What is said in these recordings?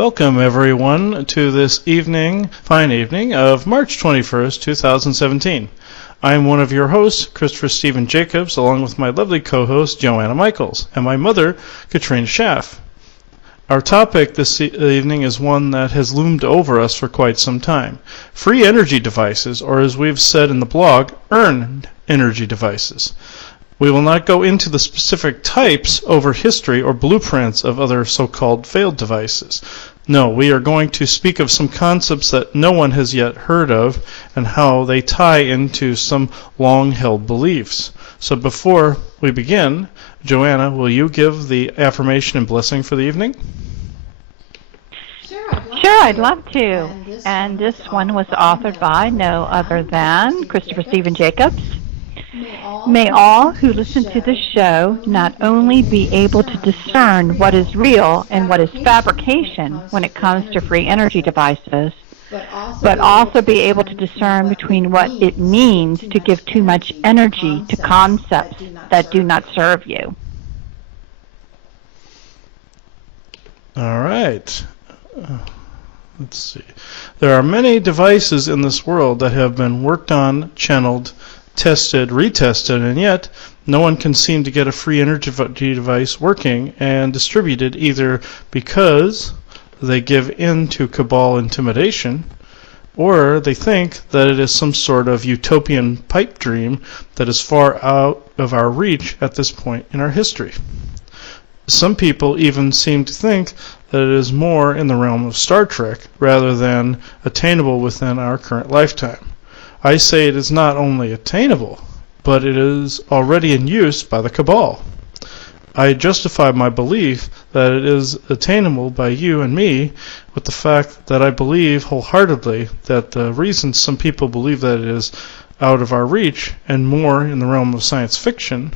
Welcome, everyone, to this fine evening of March 21st, 2017. I am one of your hosts, Christopher Stephen Jacobs, along with my lovely co-host, Joanna Michaels, and my mother, Katrina Schaff. Our topic this evening is one that has loomed over us for quite some time. Free energy devices, or as we've said in the blog, earned energy devices. We will not go into the specific types over history or blueprints of other so-called failed devices. No, we are going to speak of some concepts that no one has yet heard of and how they tie into some long-held beliefs. So before we begin, Joanna, will you give the affirmation and blessing for the evening? Sure, I'd love to. And this one was authored by no other than Christopher Stephen Jacobs. May all who listen to this show not only be able to discern what is real and what is fabrication when it comes to free energy devices, but also be able to discern between what it means to give too much energy to concepts that do not serve you. All right. Let's see. There are many devices in this world that have been worked on, channeled, tested, retested, and yet no one can seem to get a free energy device working and distributed, either because they give in to cabal intimidation or they think that it is some sort of utopian pipe dream that is far out of our reach at this point in our history. Some people even seem to think that it is more in the realm of Star Trek rather than attainable within our current lifetime. I say it is not only attainable, but it is already in use by the cabal. I justify my belief that it is attainable by you and me with the fact that I believe wholeheartedly that the reason some people believe that it is out of our reach and more in the realm of science fiction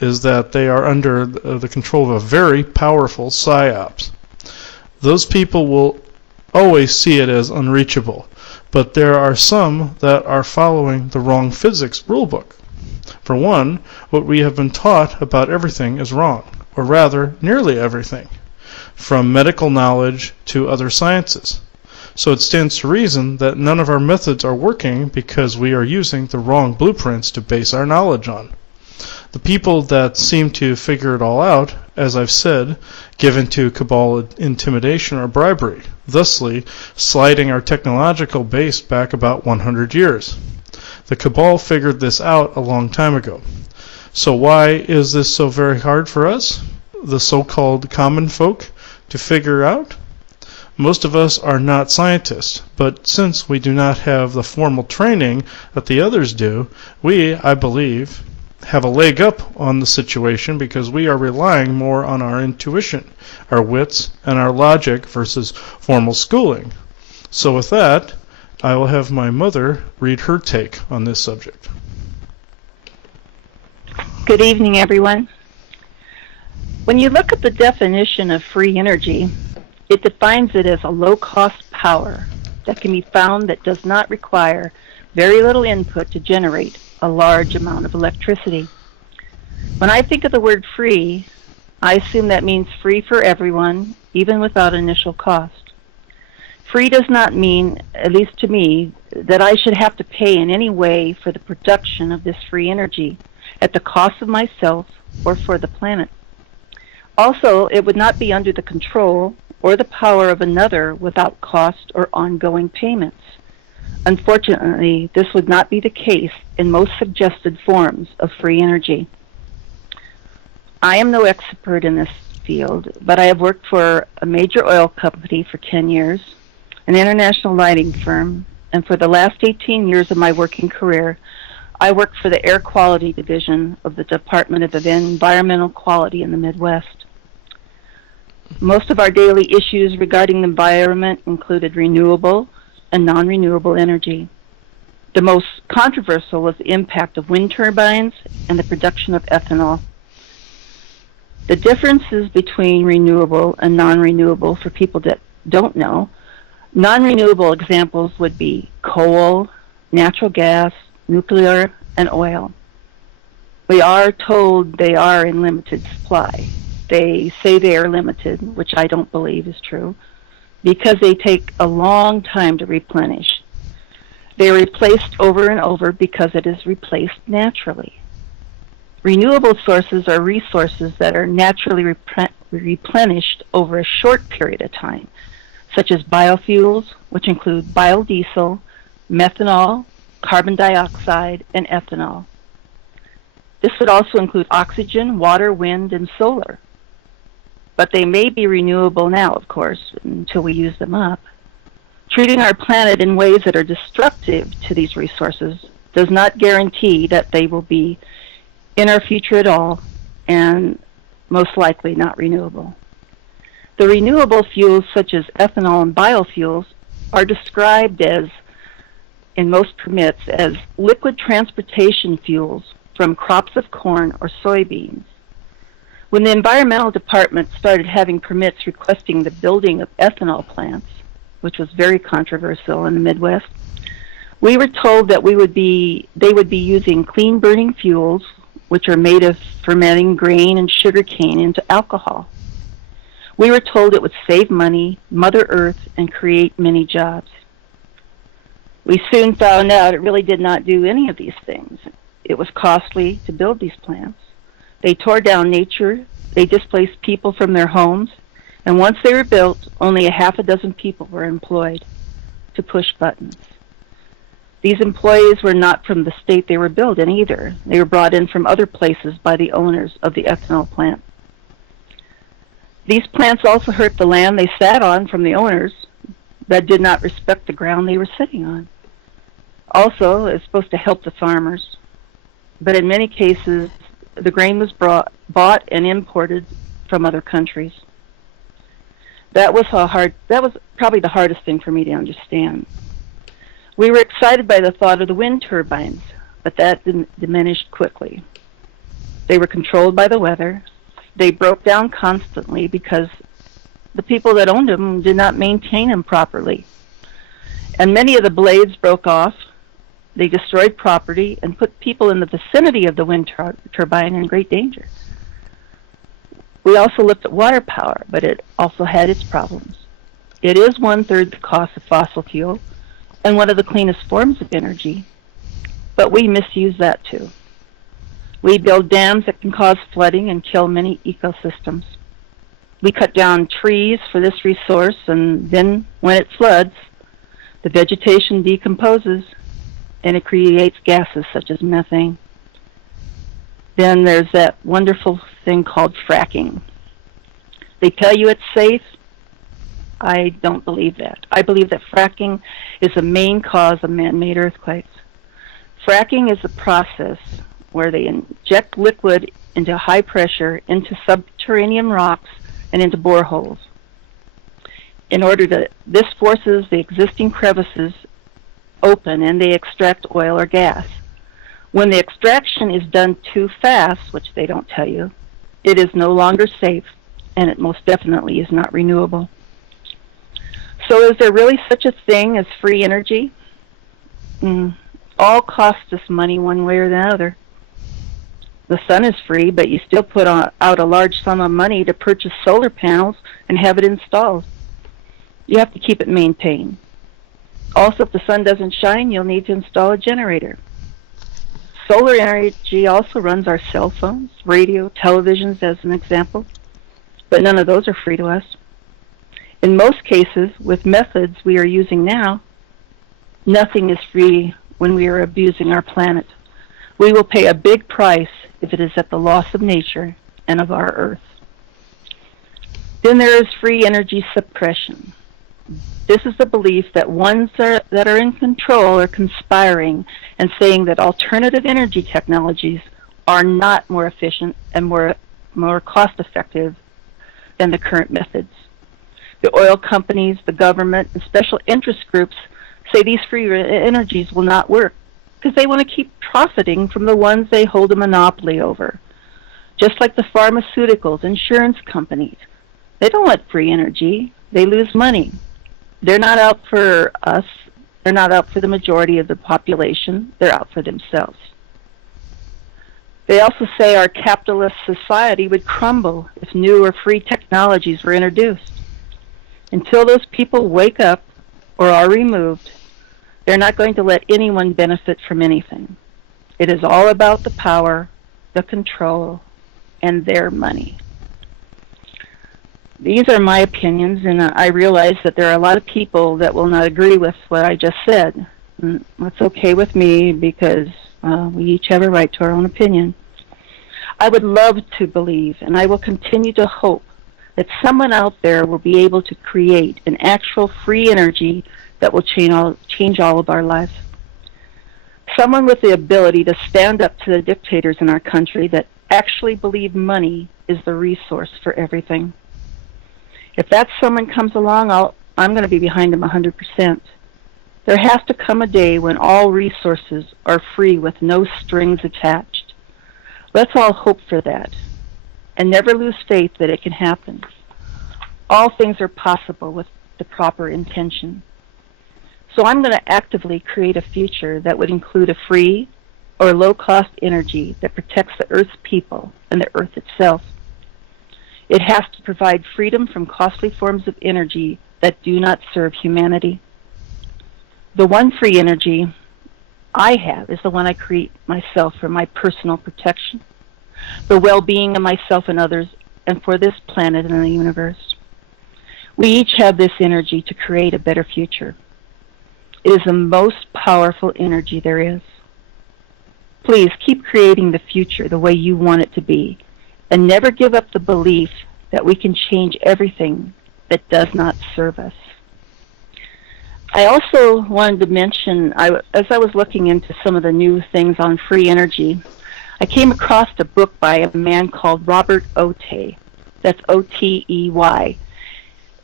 is that they are under the control of a very powerful psyops. Those people will always see it as unreachable. But there are some that are following the wrong physics rulebook. For one, what we have been taught about everything is wrong, or rather, nearly everything, from medical knowledge to other sciences. So it stands to reason that none of our methods are working because we are using the wrong blueprints to base our knowledge on. The people that seem to figure it all out, as I've said, give into cabal intimidation or bribery, thusly sliding our technological base back about 100 years. The cabal figured this out a long time ago. So why is this so very hard for us, the so-called common folk, to figure out? Most of us are not scientists, but since we do not have the formal training that the others do, we, I believe, have a leg up on the situation because we are relying more on our intuition, our wits, and our logic versus formal schooling. So with that, I will have my mother read her take on this subject. Good evening, everyone. When you look at the definition of free energy, it defines it as a low-cost power that can be found that does not require very little input to generate a large amount of electricity. When I think of the word free, I assume that means free for everyone, even without initial cost. Free does not mean, at least to me, that I should have to pay in any way for the production of this free energy at the cost of myself or for the planet. Also, it would not be under the control or the power of another without cost or ongoing payments. Unfortunately, this would not be the case in most suggested forms of free energy. I am no expert in this field, but I have worked for a major oil company for 10 years, an international lighting firm, and for the last 18 years of my working career, I worked for the Air Quality Division of the Department of Environmental Quality in the Midwest. Most of our daily issues regarding the environment included renewable and non-renewable energy. The most controversial was the impact of wind turbines and the production of ethanol. The differences between renewable and non-renewable, for people that don't know, non-renewable examples would be coal, natural gas, nuclear, and oil. We are told they are in limited supply. They say they are limited, which I don't believe is true. because they take a long time to replenish. They are replaced over and over because it is replaced naturally. Renewable sources are resources that are naturally replenished over a short period of time, such as biofuels, which include biodiesel, methanol, carbon dioxide, and ethanol. This would also include oxygen, water, wind, and solar. But they may be renewable now, of course, until we use them up. Treating our planet in ways that are destructive to these resources does not guarantee that they will be in our future at all, and most likely not renewable. The renewable fuels, such as ethanol and biofuels, are described as, in most permits, as liquid transportation fuels from crops of corn or soybeans. When the environmental department started having permits requesting the building of ethanol plants, which was very controversial in the Midwest, we were told that they would be using clean burning fuels, which are made of fermenting grain and sugar cane into alcohol. We were told it would save money, Mother Earth, and create many jobs. We soon found out it really did not do any of these things. It was costly to build these plants. They tore down nature, they displaced people from their homes, and once they were built, only a half a dozen people were employed to push buttons. These employees were not from the state they were built in either. They were brought in from other places by the owners of the ethanol plant. These plants also hurt the land they sat on from the owners that did not respect the ground they were sitting on. Also, it's supposed to help the farmers, but in many cases, the grain was bought and imported from other countries. That was probably the hardest thing for me to understand. We were excited by the thought of the wind turbines, but that diminished quickly. They were controlled by the weather. They broke down constantly because the people that owned them did not maintain them properly. And many of the blades broke off. They destroyed property and put people in the vicinity of the wind turbine in great danger. We also looked at water power, but it also had its problems. It is 1/3 the cost of fossil fuel and one of the cleanest forms of energy, but we misuse that too. We build dams that can cause flooding and kill many ecosystems. We cut down trees for this resource, and then when it floods, the vegetation decomposes and it creates gases such as methane. Then there's that wonderful thing called fracking. They tell you it's safe. I don't believe that. I believe that fracking is the main cause of man-made earthquakes. Fracking is a process where they inject liquid into high pressure into subterranean rocks and into boreholes. This forces the existing crevices open and they extract oil or gas. When the extraction is done too fast, which they don't tell you, it is no longer safe, and it most definitely is not renewable. So is there really such a thing as free energy? All costs us money one way or the other. The sun is free, but you still put out a large sum of money to purchase solar panels and have it installed. You have to keep it maintained. Also, if the sun doesn't shine, you'll need to install a generator. Solar energy also runs our cell phones, radio, televisions as an example, but none of those are free to us. In most cases, with methods we are using now, nothing is free when we are abusing our planet. We will pay a big price if it is at the loss of nature and of our Earth. Then there is free energy suppression. This is the belief that ones that are in control are conspiring and saying that alternative energy technologies are not more efficient and more cost-effective than the current methods. The oil companies, the government, and special interest groups say these free energies will not work because they want to keep profiting from the ones they hold a monopoly over. Just like the pharmaceuticals, insurance companies. They don't want free energy. They lose money. They're not out for us. They're not out for the majority of the population. They're out for themselves. They also say our capitalist society would crumble if new or free technologies were introduced. Until those people wake up or are removed, they're not going to let anyone benefit from anything. It is all about the power, the control, and their money. These are my opinions, and I realize that there are a lot of people that will not agree with what I just said. And that's okay with me because we each have a right to our own opinion. I would love to believe, and I will continue to hope, that someone out there will be able to create an actual free energy that will change all of our lives. Someone with the ability to stand up to the dictators in our country that actually believe money is the resource for everything. If that someone comes along, I'm going to be behind him 100%. There has to come a day when all resources are free with no strings attached. Let's all hope for that, and never lose faith that it can happen. All things are possible with the proper intention. So I'm going to actively create a future that would include a free or low-cost energy that protects the Earth's people and the Earth itself. It has to provide freedom from costly forms of energy that do not serve humanity. The one free energy I have is the one I create myself for my personal protection, the well-being of myself and others, and for this planet and the universe. We each have this energy to create a better future. It is the most powerful energy there is. Please keep creating the future the way you want it to be, and never give up the belief that we can change everything that does not serve us. I also wanted to mention, as I was looking into some of the new things on free energy, I came across a book by a man called Robert Otey. That's O-T-E-Y.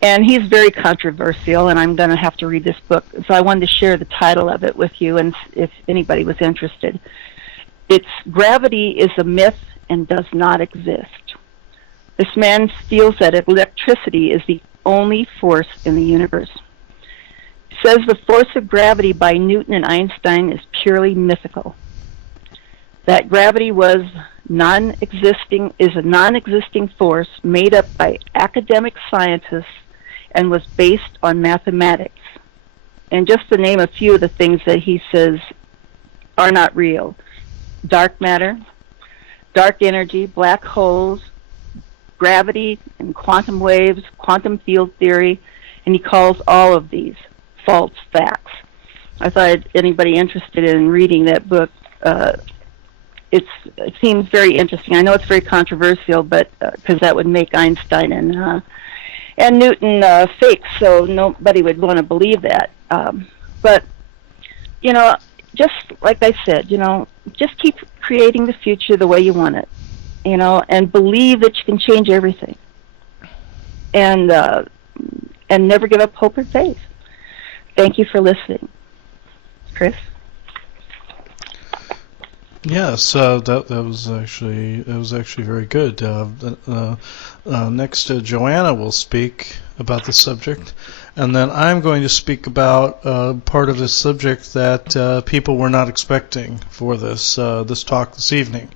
And he's very controversial, and I'm going to have to read this book. So I wanted to share the title of it with you, and if anybody was interested. It's Gravity is a Myth and Does Not Exist. This man feels that electricity is the only force in the universe. He says the force of gravity by Newton and Einstein is purely mythical. That gravity was is a non-existing force made up by academic scientists and was based on mathematics. And just to name a few of the things that he says are not real: dark matter, dark energy, black holes, gravity and quantum waves, quantum field theory, and he calls all of these false facts. I thought anybody interested in reading that book, it seems very interesting. I know it's very controversial, but because that would make Einstein and Newton fake, so nobody would want to believe that. But just like I said, just keep creating the future the way you want it, and believe that you can change everything, and never give up hope or faith. Thank you for listening, Chris. Yes, that was actually very good. Next, Joanna will speak about the subject, and then I'm going to speak about part of this subject that people were not expecting for this talk this evening.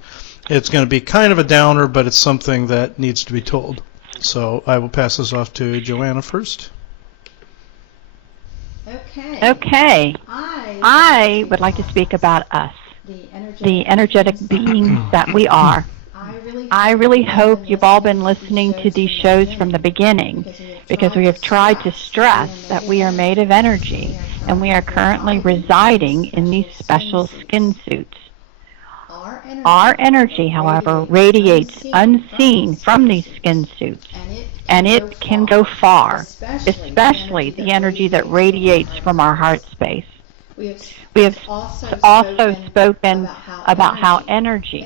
It's going to be kind of a downer, but it's something that needs to be told. So I will pass this off to Joanna first. Okay. I would like to speak about us, the energetic beings that we are. I really hope you've all been listening to these shows from the beginning, because we have tried to stress that we are made of energy, and we are currently residing in these special skin suits. Our energy, however, radiates unseen from these skin suits, and it can go far, especially the energy that radiates from our heart space. We have also spoken about how energy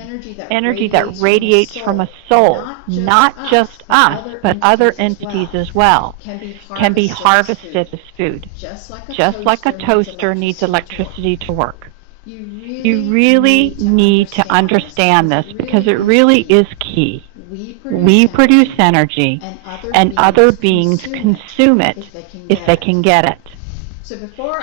that radiates from a soul, not just us, but other entities as well, can be harvested as food, just like a toaster needs electricity to work. You really need to understand this, because it really is key. We produce energy, and other beings consume it if they can get it. So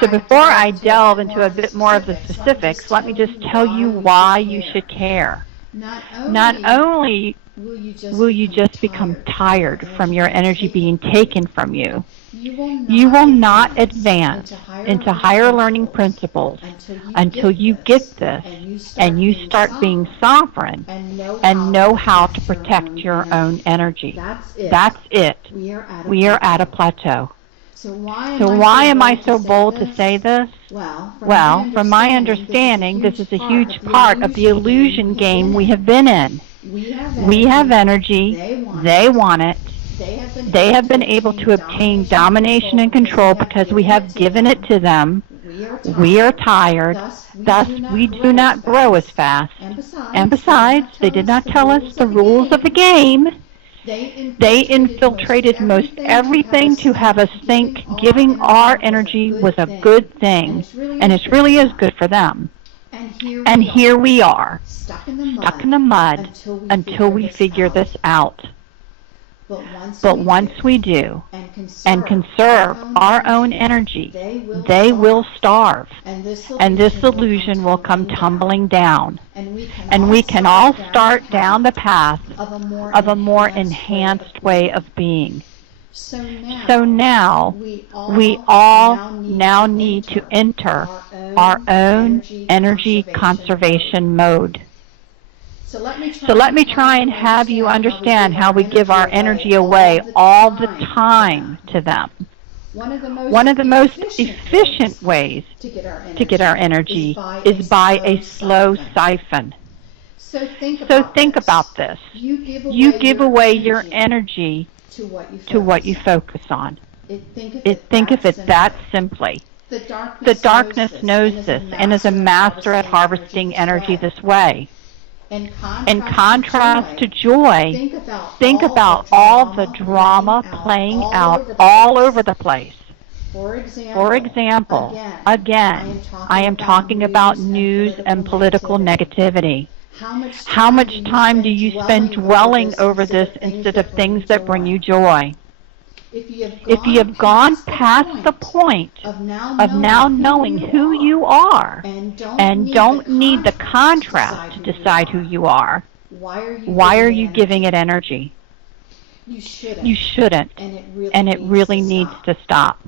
before I delve into a bit more of the specifics, let me just tell you why you should care. Not only will you just become tired from your energy being taken from you, You will not advance into higher learning principles until you get this and you start being sovereign and know how to protect your own energy. That's it. We are at a plateau. So why am I so bold to say this? Well, from my understanding, this is a huge part of the illusion game we have been in. We have energy. They want it. They have been able to obtain domination and control because we have given it to them. We are tired. Thus, we do not grow as fast. And besides, they did not tell us the rules of the game. They infiltrated most everything to have us think giving our energy was a good thing, and it really is good for them. And here we are, stuck in the mud until we figure this out. But once we do and conserve our own energy, they will starve, and this illusion will come tumbling down, and we can all start down the path of a more enhanced way of being. So now, we all now need to enter our own energy conservation mode. So let me try and have you understand how we give our energy away all the time to them. One of the most efficient ways to get our energy is by a slow siphon. So think about this. You give away your energy to what you focus on. Think of it that simply. The darkness knows this and is a master at harvesting energy this way. In contrast to joy, think about all the drama playing out all over the place. For example, again, I am talking about news and political negativity. How much time do you spend dwelling over this instead of things that bring you joy? If you have gone past the point of now knowing who you are and don't need the contrast to decide who you are, why are you giving it energy? You shouldn't, and it really needs to stop.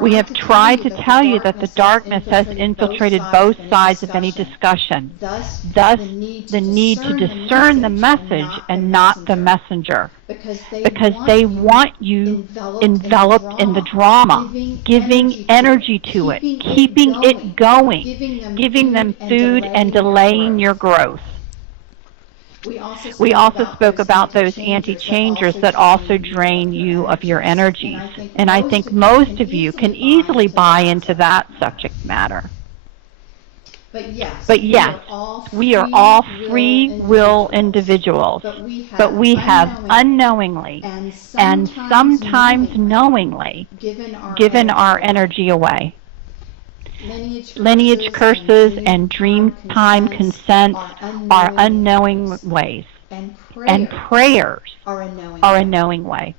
We have tried to tell you that the darkness has infiltrated both sides of any discussion. Thus, the need to discern the message and not the messenger. Because they want you enveloped in the drama, giving energy to it, keeping it going, giving them food and delaying your growth. We also spoke about those anti-changers that also drain you of your energies, and I think most of you can easily buy into that subject matter. But yes, we are all free will individuals, but we have unknowingly and sometimes knowingly given our energy away. Lineage curses and dream-time consents are unknowing ways, and prayers are a knowing way.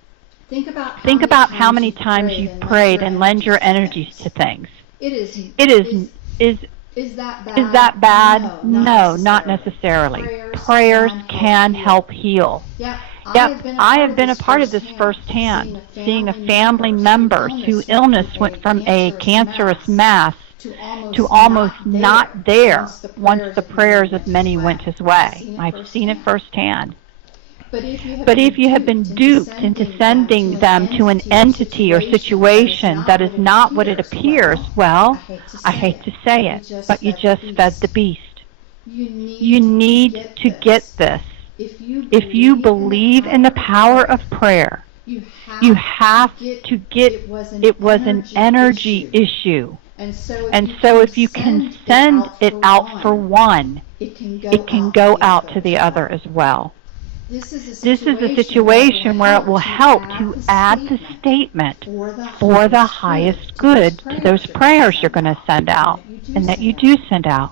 Think about how many times you've prayed and lend your energies to things. Is that bad? No, not necessarily. Prayers can help heal. Yep, I have been a part of this firsthand, seeing a family member whose illness went from a cancerous mass to almost not there once the prayers of many went his way. I've seen it firsthand. But if you have been duped into sending them to an entity or situation that is not what it appears, well, I hate to say it, but you just fed the beast. You need to get this. If you believe in the power of prayer, you have to get it was an energy issue. And so if you can send it out for one, it can go out to the other as well. This is a situation where it will help to add the statement for the highest good to those prayers you're going to send out and that you do send out.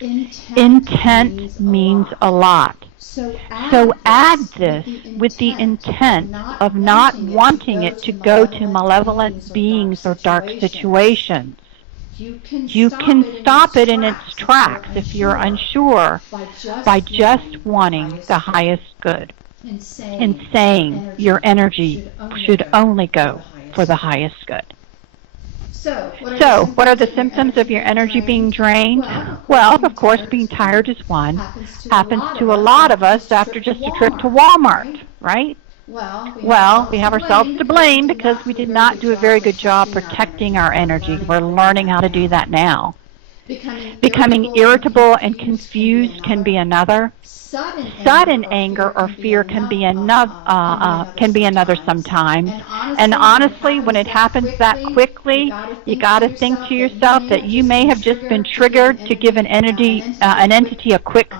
Intent means a lot. So add this with the intent of not wanting it to go to malevolent beings or dark situations. You can stop it in its tracks if you're unsure by just wanting the highest good and saying your energy should only go for the highest good. So, So, what are the symptoms of your energy being drained? Well, of course, being tired is one. Happens to a lot of us after just a trip to Walmart, right? Well, we have ourselves to blame because we did not do a very good job protecting our energy. We're learning how to do that now. Becoming irritable and confused can be another. Sudden anger or fear can be another sometimes. And honestly, when it happens that quickly, you got to think to yourself that you may have just been triggered to give an entity a quick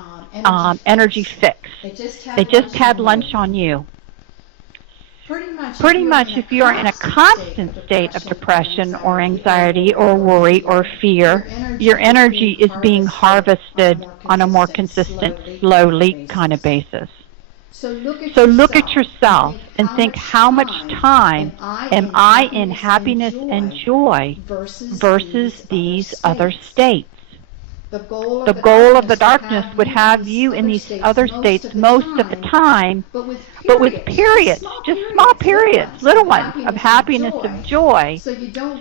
energy fix. They just had lunch on you. Pretty much, if you are in a constant state of depression or anxiety or worry or fear, your energy is being harvested on a more consistent, slow-leak kind of basis. So look at yourself and think, how much time am I in happiness and joy versus these other states? The goal of the darkness would have you in these other states most of the time, but with periods, just small periods, little ones, of happiness, of joy, so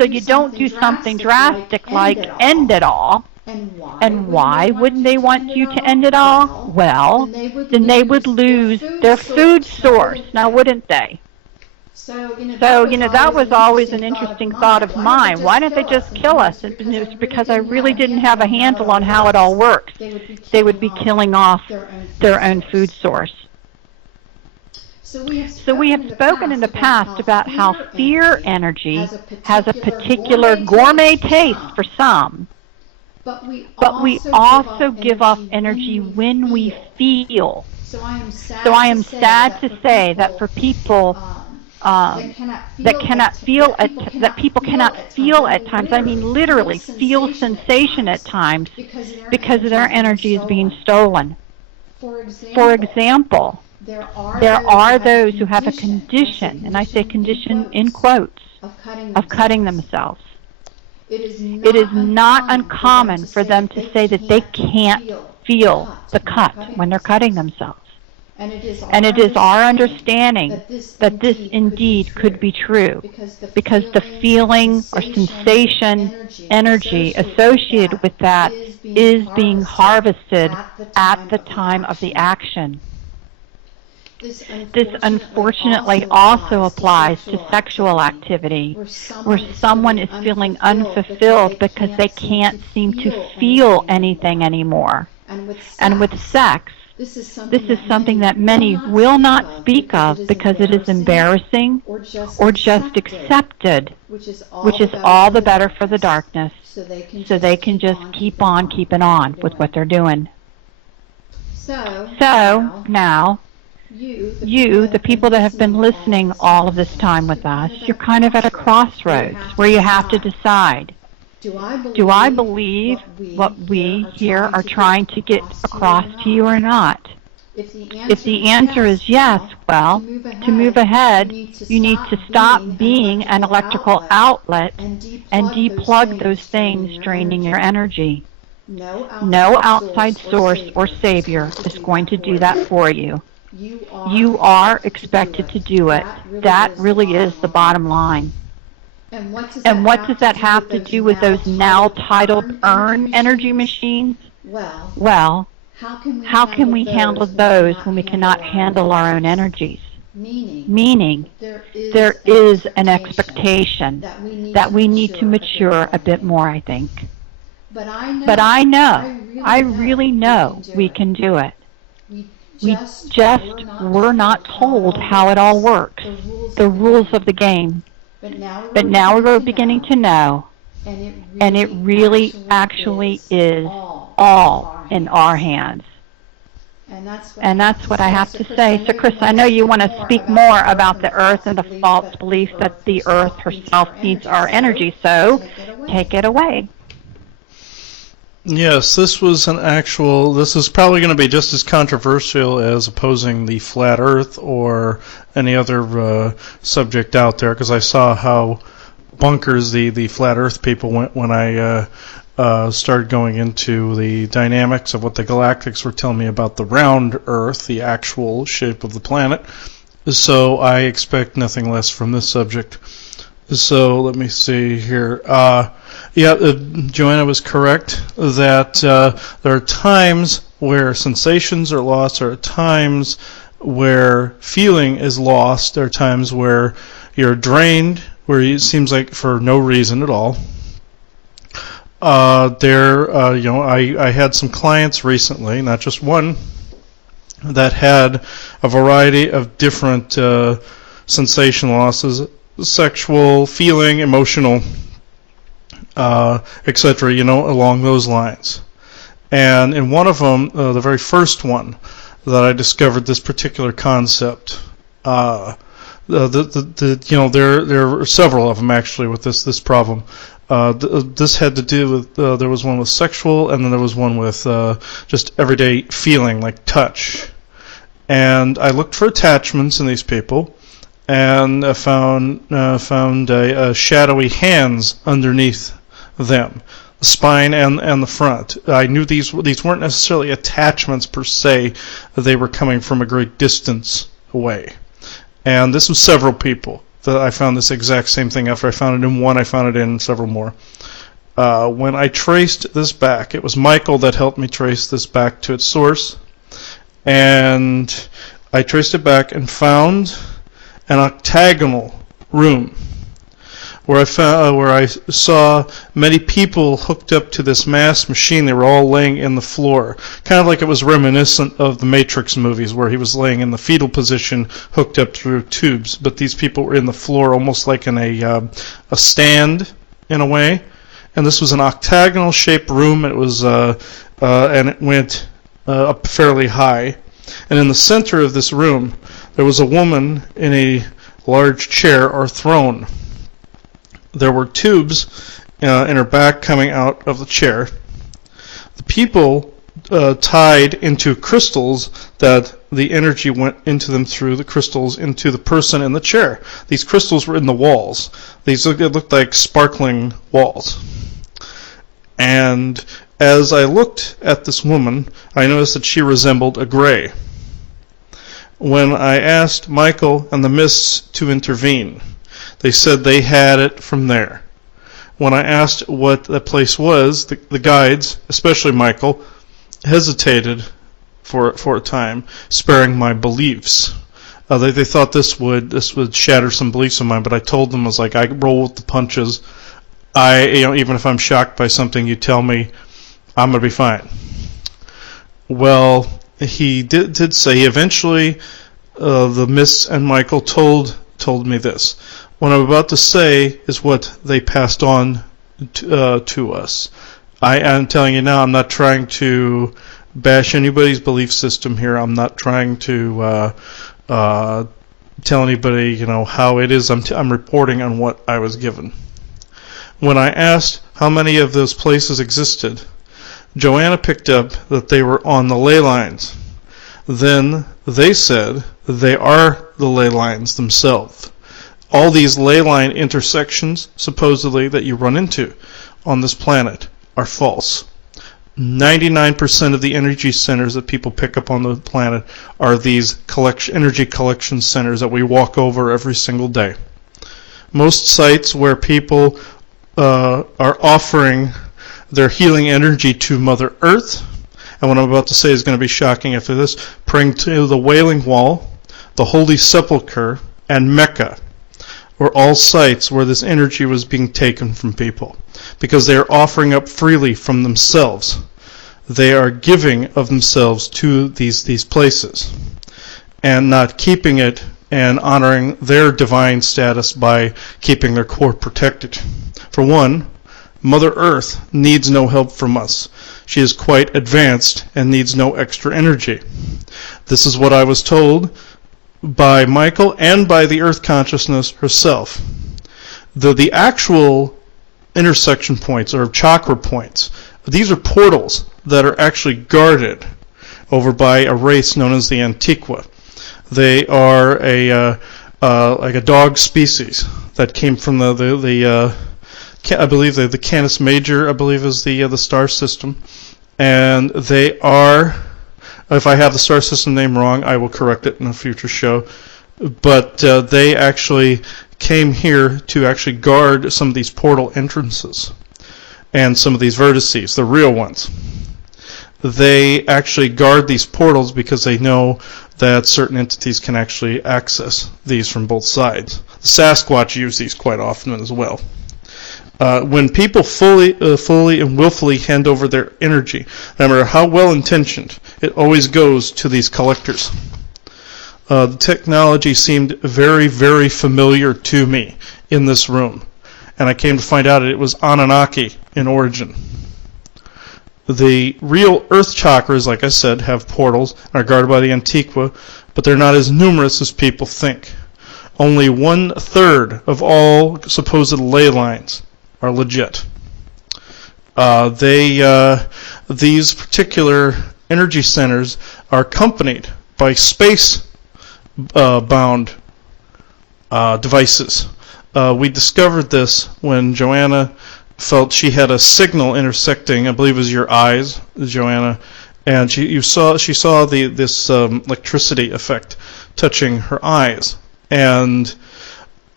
you don't do something drastic like end it all. And why wouldn't they want you to end it all? Well, then they would lose their food source, now wouldn't they? So, that was always an interesting thought of mine. Why don't they just kill us? And it was because I really didn't have a handle on how it all worked. They would be killing off their own food source. So we have spoken in the past about how fear energy has a particular gourmet taste for some, but we also give off energy when we feel. So I am sad to say that for people that people cannot feel at times, I mean literally feel sensation at times, because their energy is being stolen. For example, there are those who have a condition, and I say condition in quotes, of cutting themselves. It is not uncommon for them to say that they can't feel the cut when they're cutting themselves. And it is our understanding that this indeed could be true, because the feeling or sensation, energy associated with that is being harvested at the time of the action. This unfortunately also applies to sexual activity, where someone is feeling unfulfilled because they can't seem to feel anything anymore. And with sex, this is something that many will not speak of because it is embarrassing or just accepted, which is all the better for the darkness, so they can just keep on keeping on with what they're doing. So now, you, the people that have been listening all of this time with us, you're kind of at a crossroads where you have to decide. Do I believe what we here are trying to get across to you or not? If the answer is yes, well, to move ahead, you need to stop being an electrical outlet and deplug those things draining your energy. No outside source or savior is going to do that for you. You are expected to do it. That really is the bottom line. And what does that have to do with those now titled earn energy machines? Well, how can we handle those when we cannot handle our own energies? Meaning, there is an expectation that we need to mature a bit more, I think. But I really know we can do it. We just were not told how it all works, the rules of the game. But now we're beginning to know, and it really actually is all in our hands. And that's what I have to say. So, Chris, I know you want to speak more about the Earth and the false belief that the Earth herself needs our energy, so take it away. Yes, this is probably going to be just as controversial as opposing the flat Earth or any other subject out there, because I saw how bonkers the flat Earth people went when I started going into the dynamics of what the galactics were telling me about the round Earth, the actual shape of the planet. So I expect nothing less from this subject. So let me see here. Joanna was correct that there are times where sensations are lost. There are times where feeling is lost. There are times where you're drained, where it seems like for no reason at all. I had some clients recently, not just one, that had a variety of different sensation losses, sexual, feeling, emotional, etc., along those lines. And in one of them, the very first one that I discovered this particular concept, there are several of them actually with this problem. This had to do with, there was one with sexual, and then there was one with just everyday feeling, like touch. And I looked for attachments in these people, and I found shadowy hands underneath them, the spine and the front. I knew these weren't necessarily attachments per se; they were coming from a great distance away. And this was several people that I found this exact same thing. After I found it in one, I found it in several more. When I traced this back, it was Michael that helped me trace this back to its source. And I traced it back and found an octagonal room where I saw many people hooked up to this mass machine. They were all laying in the floor, kind of like it was reminiscent of the Matrix movies where he was laying in the fetal position hooked up through tubes. But these people were in the floor almost like in a stand in a way. And this was an octagonal shaped room. It was and it went up fairly high. And in the center of this room, there was a woman in a large chair or throne. There were tubes in her back coming out of the chair. The people tied into crystals that the energy went into them through the crystals into the person in the chair. These crystals were in the walls. These looked like sparkling walls. And as I looked at this woman, I noticed that she resembled a gray. When I asked Michael and the Mists to intervene, they said they had it from there. When I asked what the place was, the guides, especially Michael, hesitated for a time, sparing my beliefs. They thought this would shatter some beliefs of mine, but I told them, I was like, I roll with the punches. Even if I'm shocked by something you tell me, I'm gonna be fine. Well, he did say eventually, the Mists and Michael told me this. What I'm about to say is what they passed on to us. I am telling you now, I'm not trying to bash anybody's belief system here. I'm not trying to tell anybody, how it is. I'm reporting on what I was given. When I asked how many of those places existed, Joanna picked up that they were on the ley lines. Then they said they are the ley lines themselves. All these ley line intersections, supposedly, that you run into on this planet are false. 99% of the energy centers that people pick up on the planet are these energy collection centers that we walk over every single day. Most sites where people are offering their healing energy to Mother Earth, and what I'm about to say is going to be shocking after this, praying to the Wailing Wall, the Holy Sepulchre, and Mecca, were all sites where this energy was being taken from people, because they are offering up freely from themselves. They are giving of themselves to these places, and not keeping it and honoring their divine status by keeping their core protected. For one, Mother Earth needs no help from us. She is quite advanced and needs no extra energy. This is what I was told by Michael and by the Earth Consciousness herself. The actual intersection points or chakra points, these are portals that are actually guarded over by a race known as the Antiqua. They are like a dog species that came from I believe the Canis Major, I believe, is the star system, and they are. If I have the star system name wrong, I will correct it in a future show. But they actually came here to actually guard some of these portal entrances and some of these vertices, the real ones. They actually guard these portals because they know that certain entities can actually access these from both sides. The Sasquatch use these quite often as well. When people fully and willfully hand over their energy, no matter how well-intentioned, it always goes to these collectors. The technology seemed very, very familiar to me in this room, and I came to find out it was Anunnaki in origin. The real Earth chakras, like I said, have portals and are guarded by the Antiqua, but they're not as numerous as people think. Only 1/3 of all supposed ley lines are legit. These particular energy centers are accompanied by space-bound devices. We discovered this when Joanna felt she had a signal intersecting, I believe it was your eyes, Joanna, and she saw this electricity effect touching her eyes, and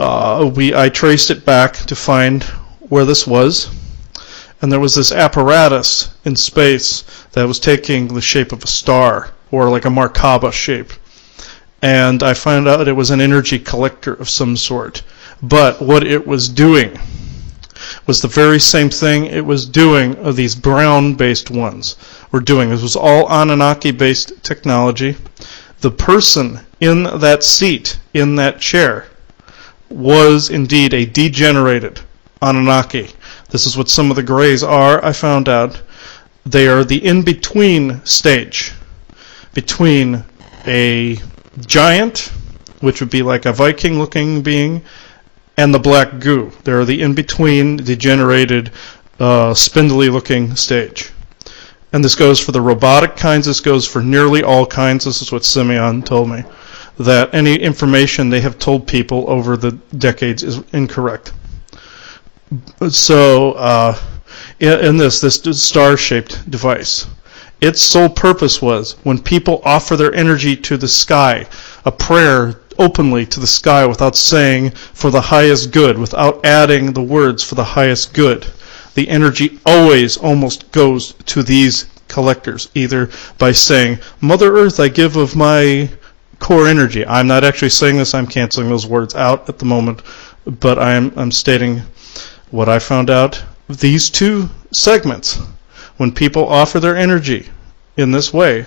I traced it back to find where this was, and there was this apparatus in space that was taking the shape of a star, or like a Merkaba shape, and I found out it was an energy collector of some sort. But what it was doing was the very same thing it was doing of these brown-based ones were doing. This was all Anunnaki-based technology. The person in that seat, in that chair, was indeed a degenerated Anunnaki. This is what some of the Greys are, I found out. They are the in-between stage between a giant, which would be like a Viking-looking being, and the black goo. They're the in-between, degenerated, spindly-looking stage. And this goes for the robotic kinds. This goes for nearly all kinds. This is what Simeon told me, that any information they have told people over the decades is incorrect. So, in this star-shaped device, its sole purpose was when people offer their energy to the sky, a prayer openly to the sky without saying for the highest good, without adding the words for the highest good, the energy always almost goes to these collectors, either by saying, Mother Earth, I give of my core energy. I'm not actually saying this, I'm canceling those words out at the moment, but I'm stating what I found out. These two segments, when people offer their energy in this way,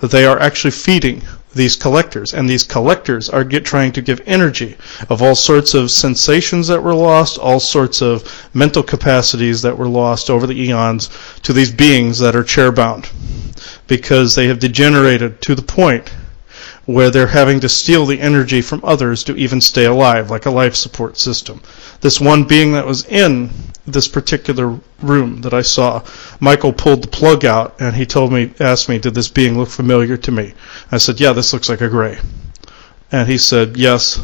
they are actually feeding these collectors, and these collectors are trying to give energy of all sorts of sensations that were lost, all sorts of mental capacities that were lost over the eons to these beings that are chair-bound, because they have degenerated to the point where they're having to steal the energy from others to even stay alive, like a life support system. This one being that was in this particular room that I saw, Michael pulled the plug out, and he asked me, did this being look familiar to me? I said, yeah, this looks like a Grey. And he said, yes,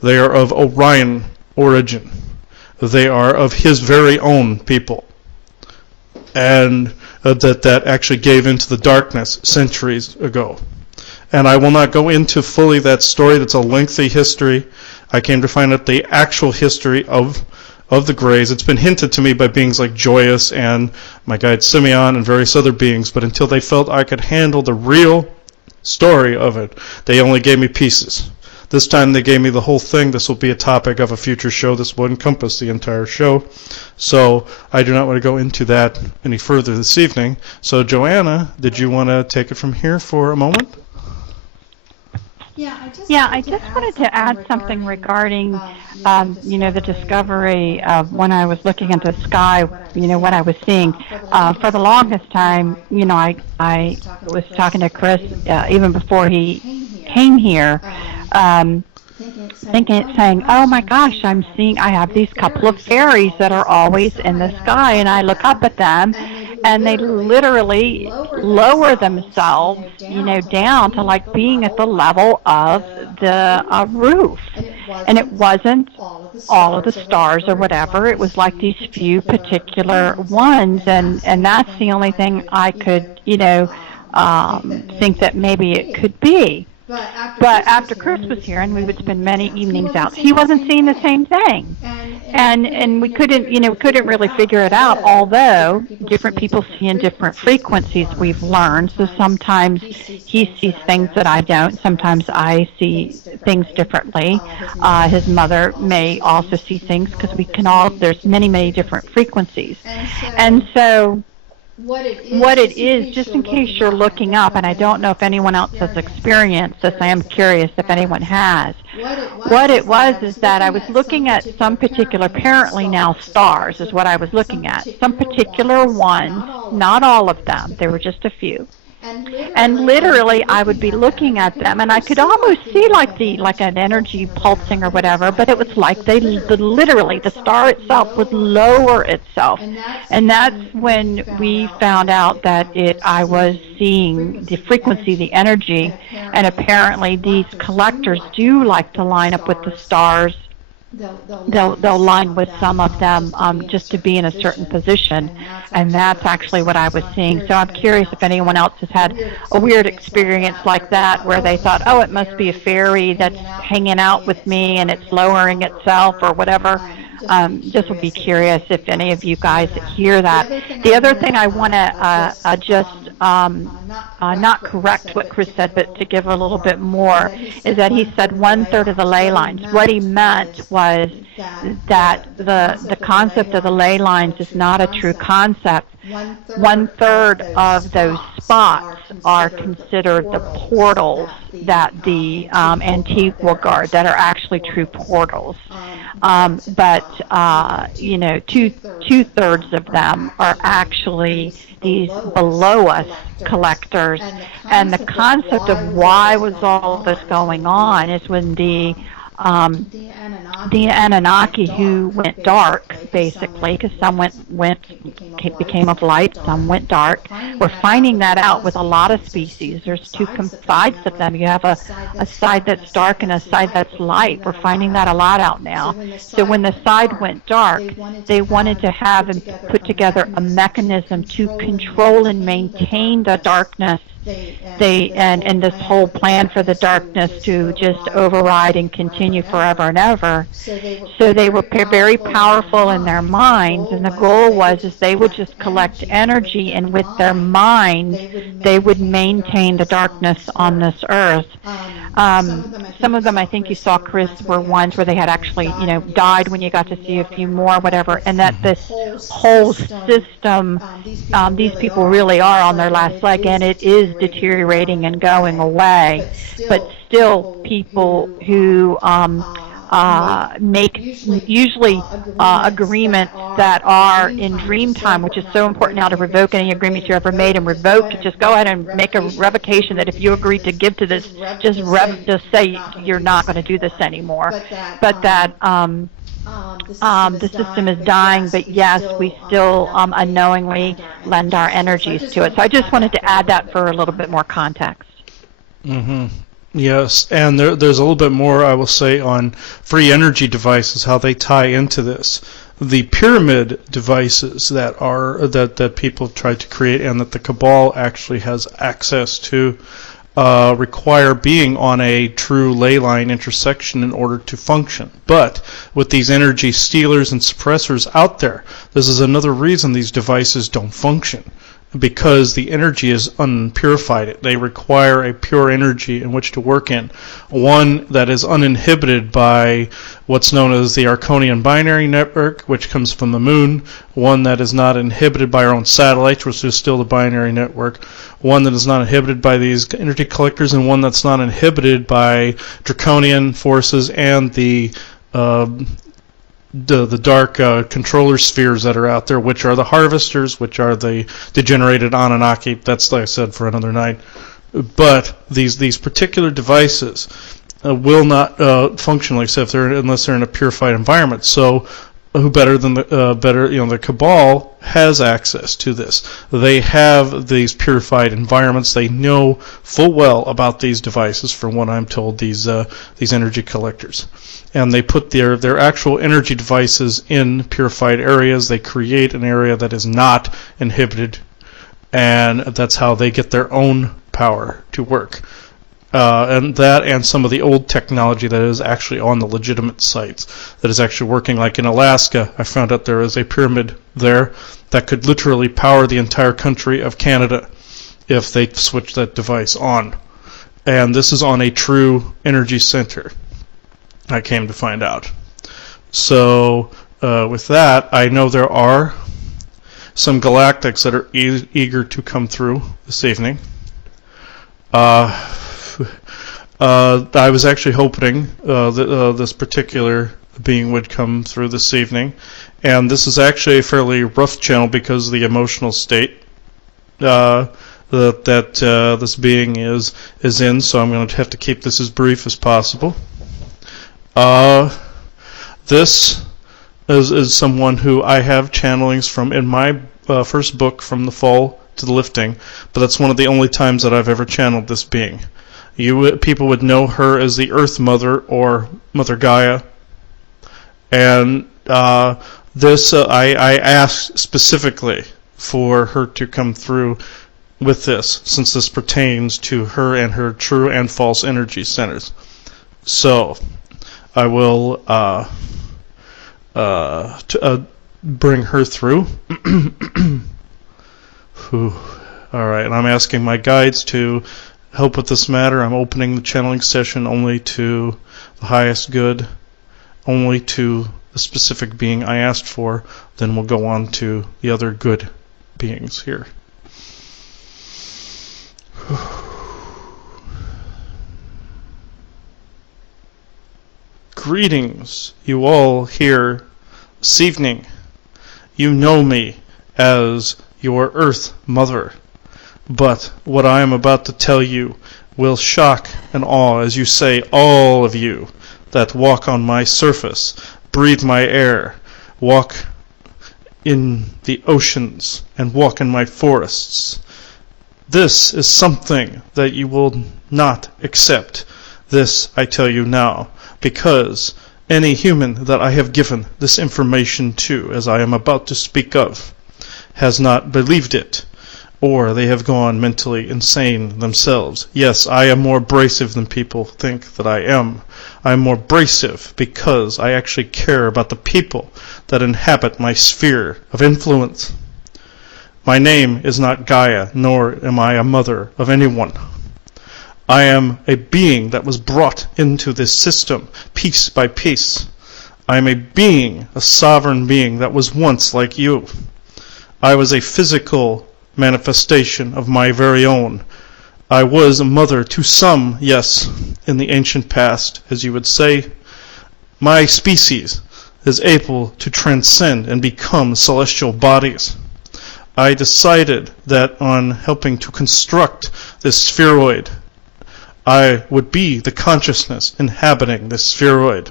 they are of Orion origin. They are of his very own people. And that actually gave into the darkness centuries ago. And I will not go into fully that story. That's a lengthy history. I came to find out the actual history of the Greys. It's been hinted to me by beings like Joyous and my guide Simeon and various other beings, but until they felt I could handle the real story of it, they only gave me pieces. This time they gave me the whole thing. This will be a topic of a future show. This will encompass the entire show. So I do not want to go into that any further this evening. So Joanna, did you want to take it from here for a moment? Yeah, I just wanted to add something regarding, the discovery of when I was looking at the sky, what I was seeing. For the longest time, I was talking to Chris even before he came here, saying, oh my gosh, I have these couple of fairies that are always in the sky, and I look up at them, and they literally lower themselves, down to like being at the level of the roof. And it wasn't all of the stars or whatever. It was like these few particular ones, and that's the only thing I could, think that maybe it could be. But after Chris was here, and we would spend many evenings out, he wasn't seeing the same thing. And we couldn't, couldn't really figure it out, although different people see in different frequencies, we've learned. So sometimes he sees things that I don't. Sometimes I see things differently. His mother may also see things, because there's many, many different frequencies. And so what it is, just in case you're looking up, and I don't know if anyone else has experienced this, I am curious if anyone has. What it was is that I was looking at some particular, apparently now stars is what I was looking at, some particular ones, not all of them, there were just a few. And literally, I would be looking at them, and I could almost see like an energy pulsing or whatever. But it was like literally the star itself would lower itself, and that's when we found out that I was seeing the frequency, the energy, and apparently these collectors do like to line up with the stars. They'll line with some of them just to be in a certain position, and that's actually what I was seeing. So I'm curious if anyone else has had a weird experience like that, where they thought, oh, it must be a fairy that's hanging out with me and it's lowering itself or whatever. Just would be curious if any of you guys hear that. The other thing I want to just not correct what Chris said, but to give a little bit more, is that he said 1/3 of the ley lines. What he meant was that the concept of the ley lines is not a true concept. 1/3 of those spots are considered the portals that the Antigua guard, that are actually true portals. But two-thirds of them are actually these below us collectors. And the concept of why was all this going on is when the Anunnaki who went dark, basically, because some became of light, some went dark. We're finding that out with a lot of species. There's two sides of them. You have a side that's dark and a side that's light. We're finding that a lot out now. So when the side went dark, they wanted to have and put together a mechanism to control and maintain the darkness. And this whole plan for the darkness to just override and continue forever and ever. So they were very powerful in their minds, and the goal was they would just collect energy, and with their minds they would maintain the darkness on this earth. Some of them, I think you saw, Chris, were ones where they had actually died, when you got to see a few more, whatever, and that this whole system, these people really are on their last leg, and it is deteriorating and going away. But still, people who make usually agreements that are in dream time, which is so important now to revoke any agreements you ever made, and revoke, just go ahead and make a revocation that if you agree to give to this, just say you're not going to do this anymore. But that the system is dying, but yes, we still unknowingly lend our energies to it. So I just wanted to add that for a little bit more context. Mm-hmm. Yes, and there's a little bit more, I will say, on free energy devices, how they tie into this. The pyramid devices that people have tried to create, and that the Cabal actually has access to, require being on a true ley line intersection in order to function. But with these energy stealers and suppressors out there, this is another reason these devices don't function, because the energy is unpurified. They require a pure energy in which to work in, one that is uninhibited by what's known as the Arconian binary network, which comes from the moon, one that is not inhibited by our own satellites, which is still the binary network, one that is not inhibited by these energy collectors, and one that's not inhibited by draconian forces and the dark controller spheres that are out there, which are the harvesters, which are the degenerated Anunnaki. That's, like I said, for another night. But these particular devices will not function like unless they're in a purified environment. So who better than the Cabal has access to this. They have these purified environments. They know full well about these devices, from what I'm told, these energy collectors. And they put their actual energy devices in purified areas. They create an area that is not inhibited, and that's how they get their own power to work. and some of the old technology that is actually on the legitimate sites that is actually working. Like in Alaska, I found out there is a pyramid there that could literally power the entire country of Canada if they switch that device on. And this is on a true energy center, I came to find out. So with that, I know there are some galactics that are eager to come through this evening. I was actually hoping that this particular being would come through this evening, and this is actually a fairly rough channel because of the emotional state that this being is in, so I'm going to have to keep this as brief as possible. This is someone who I have channelings from in my first book, From the Fall to the Lifting, but that's one of the only times that I've ever channeled this being. People would know her as the Earth Mother or Mother Gaia, and this I asked specifically for her to come through with this, since this pertains to her and her true and false energy centers. So I will bring her through. All right, and I'm asking my guides to help with this matter. I'm opening the channeling session only to the highest good, only to the specific being I asked for. Then we'll go on to the other good beings here. Greetings, you all here this evening. You know me as your Earth Mother, but what I am about to tell you will shock and awe, as you say, all of you that walk on my surface, breathe my air, walk in the oceans, and walk in my forests. This is something that you will not accept. This I tell you now, because any human that I have given this information to, as I am about to speak of, has not believed it, or they have gone mentally insane themselves. Yes, I am more abrasive than people think that I am. I am more abrasive because I actually care about the people that inhabit my sphere of influence. My name is not Gaia, nor am I a mother of anyone. I am a being that was brought into this system piece by piece. I am a being, a sovereign being that was once like you. I was a physical manifestation of my very own. I was a mother to some, yes, in the ancient past, as you would say. My species is able to transcend and become celestial bodies. I decided that on helping to construct this spheroid, I would be the consciousness inhabiting this spheroid.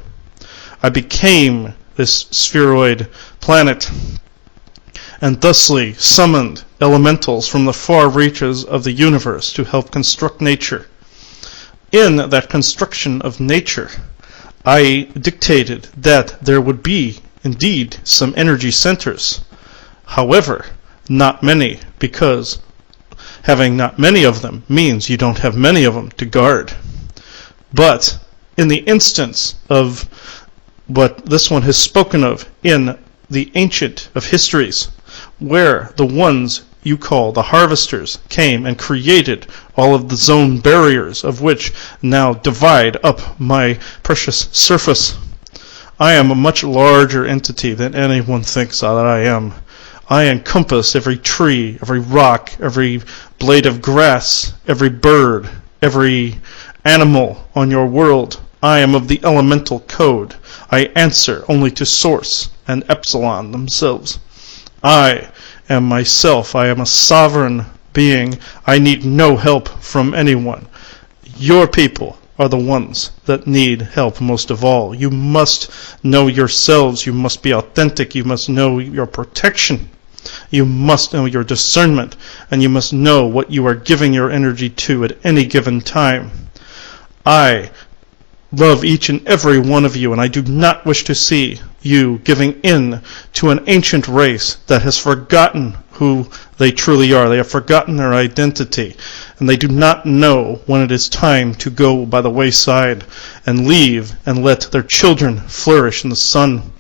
I became this spheroid planet, and thusly summoned elementals from the far reaches of the universe to help construct nature. In that construction of nature, I dictated that there would be, indeed, some energy centers. However, not many, because having not many of them means you don't have many of them to guard. But in the instance of what this one has spoken of in the ancient of histories, where the ones you call the harvesters came and created all of the zone barriers of which now divide up my precious surface, I am a much larger entity than anyone thinks that I am. I encompass every tree, every rock, every blade of grass, every bird, every animal on your world. I am of the elemental code. I answer only to Source and Epsilon themselves. I am myself. I am a sovereign being. I need no help from anyone. Your people are the ones that need help most of all. You must know yourselves. You must be authentic. You must know your protection. You must know your discernment, and you must know what you are giving your energy to at any given time. I love each and every one of you, and I do not wish to see you giving in to an ancient race that has forgotten who They truly are. They have forgotten their identity, and they do not know when it is time to go by the wayside and leave and let their children flourish in the sun.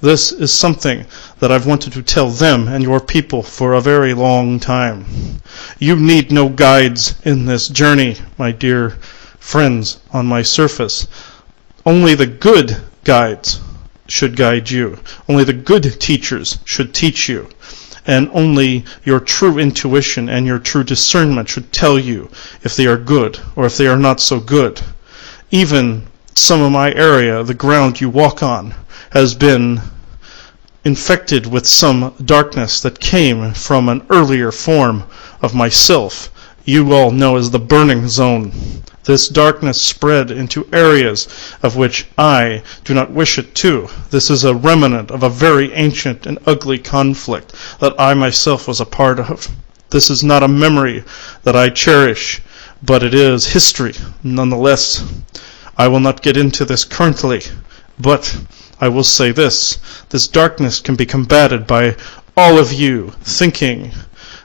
This is something that I've wanted to tell them and your people for a very long time. You need no guides in this journey, my dear friends on my surface. Only the good guides should guide you. Only the good teachers should teach you. And only your true intuition and your true discernment should tell you if they are good or if they are not so good. Even some of my area, the ground you walk on, has been infected with some darkness that came from an earlier form of myself you all know as the burning zone. This darkness spread into areas of which I do not wish it to. This is a remnant of a very ancient and ugly conflict that I myself was a part of. This is not a memory that I cherish, but it is history nonetheless. I will not get into this currently, but I will say this. This darkness can be combated by all of you thinking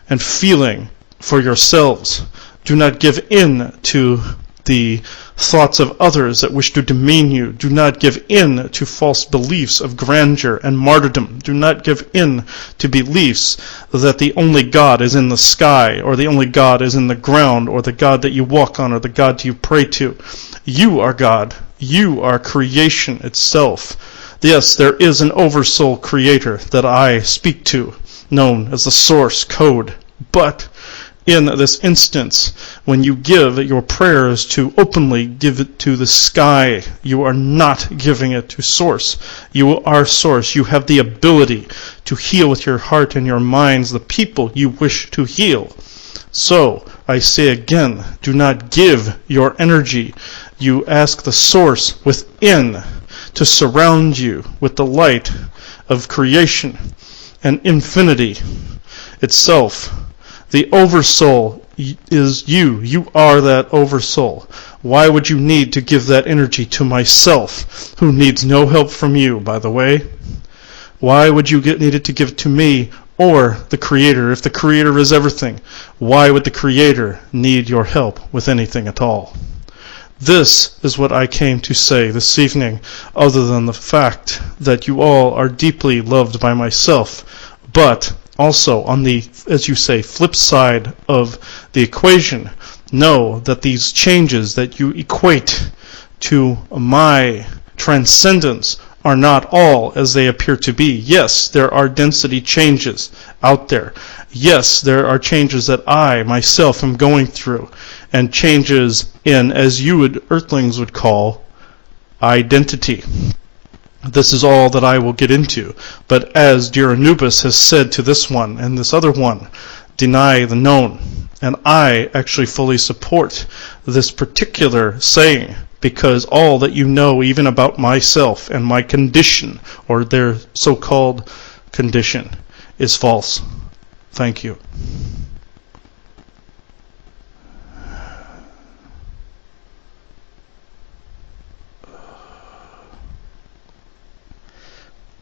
and feeling for yourselves. Do not give in to the thoughts of others that wish to demean you. Do not give in to false beliefs of grandeur and martyrdom. Do not give in to beliefs that the only God is in the sky, or the only God is in the ground, or the God that you walk on, or the God you pray to. You are God. You are creation itself. Yes, there is an oversoul creator that I speak to, known as the source code. But in this instance, when you give your prayers to openly give it to the sky, you are not giving it to source. You are source. You have the ability to heal with your heart and your minds the people you wish to heal. So, I say again, do not give your energy. You ask the source within to surround you with the light of creation and infinity itself. The oversoul is you. You are that oversoul. Why would you need to give that energy to myself, who needs no help from you, by the way? Why would you need it to give it to me or the Creator? If the Creator is everything, why would the Creator need your help with anything at all? This is what I came to say this evening, other than the fact that you all are deeply loved by myself, but also on the, as you say, flip side of the equation, know that these changes that you equate to my transcendence are not all as they appear to be. Yes, there are density changes out there. Yes, there are changes that I myself am going through, and changes in, as you would, earthlings would call, identity. This is all that I will get into. But as dear Anubis has said to this one and this other one, deny the known. And I actually fully support this particular saying, because all that you know even about myself and my condition, or their so-called condition, is false. Thank you.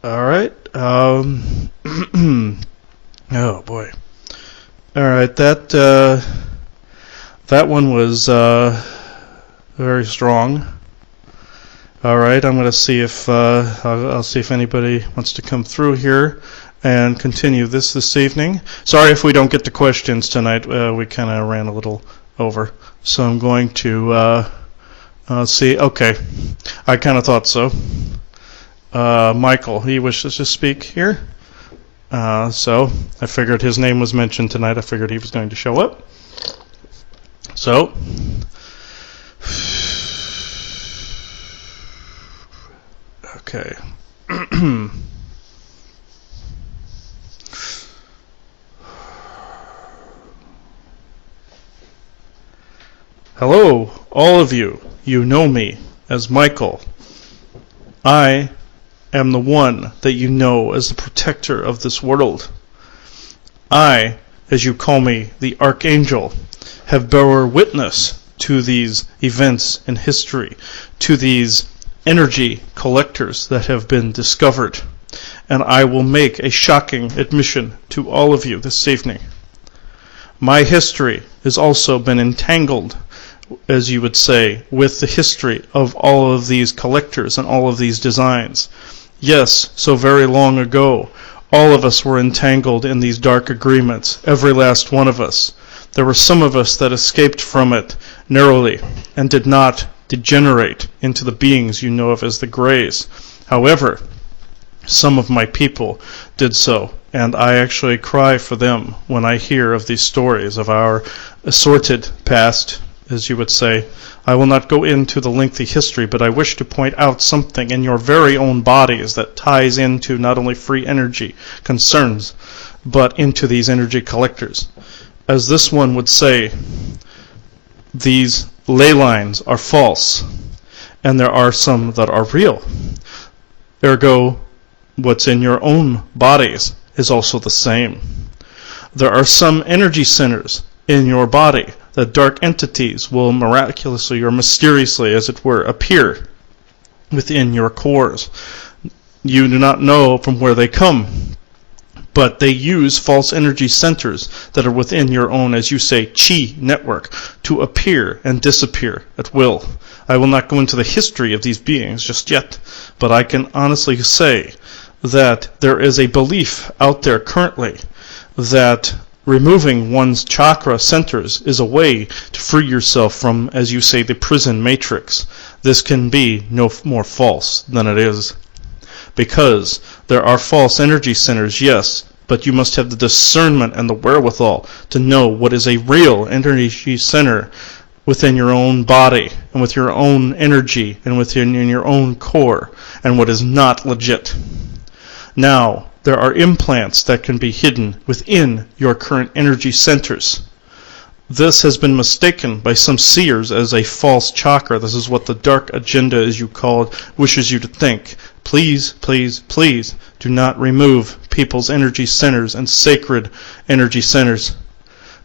All right. Oh boy. All right. That one was very strong. All right. I'm going to see if I'll see if anybody wants to come through here and continue this evening. Sorry if we don't get to questions tonight. We kind of ran a little over, so I'm going to see. Okay. I kind of thought so. Michael, he wishes to speak here. So I figured his name was mentioned tonight. I figured he was going to show up. So, okay. Hello, all of you. You know me as Michael. I am the one that you know as the protector of this world. I, as you call me, the Archangel, have bore witness to these events in history, to these energy collectors that have been discovered. And I will make a shocking admission to all of you this evening. My history has also been entangled, as you would say, with the history of all of these collectors and all of these designs. Yes, so very long ago, all of us were entangled in these dark agreements, every last one of us. There were some of us that escaped from it narrowly and did not degenerate into the beings you know of as the Greys. However, some of my people did so, and I actually cry for them when I hear of these stories of our assorted past, as you would say. I will not go into the lengthy history, but I wish to point out something in your very own bodies that ties into not only free energy concerns, but into these energy collectors. As this one would say, these ley lines are false, and there are some that are real. Ergo, what's in your own bodies is also the same. There are some energy centers in your body that dark entities will miraculously or mysteriously, as it were, appear within your cores. You do not know from where they come, but they use false energy centers that are within your own, as you say, chi network to appear and disappear at will. I will not go into the history of these beings just yet, but I can honestly say that there is a belief out there currently that removing one's chakra centers is a way to free yourself from, as you say, the prison matrix. This can be no more false than it is. Because there are false energy centers, yes, but you must have the discernment and the wherewithal to know what is a real energy center within your own body and with your own energy and within your own core, and what is not legit. Now, there are implants that can be hidden within your current energy centers. This has been mistaken by some seers as a false chakra. This is what the dark agenda, as you call it, wishes you to think. Please, please, please do not remove people's energy centers and sacred energy centers,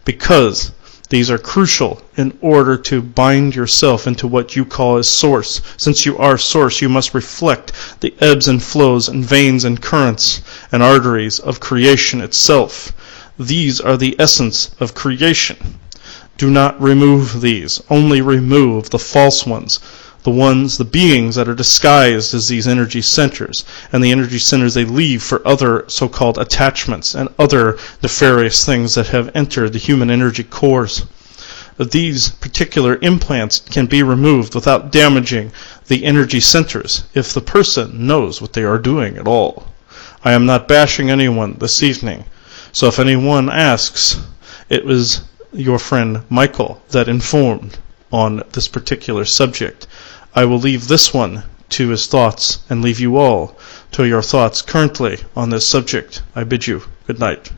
because these are crucial in order to bind yourself into what you call as source. Since you are source, you must reflect the ebbs and flows and veins and currents and arteries of creation itself. These are the essence of creation. Do not remove these. Only remove the false ones. The beings that are disguised as these energy centers, and the energy centers they leave for other so-called attachments and other nefarious things that have entered the human energy cores. These particular implants can be removed without damaging the energy centers if the person knows what they are doing at all. I am not bashing anyone this evening, so if anyone asks, it was your friend Michael that informed on this particular subject. I will leave this one to his thoughts and leave you all to your thoughts currently on this subject. I bid you good night.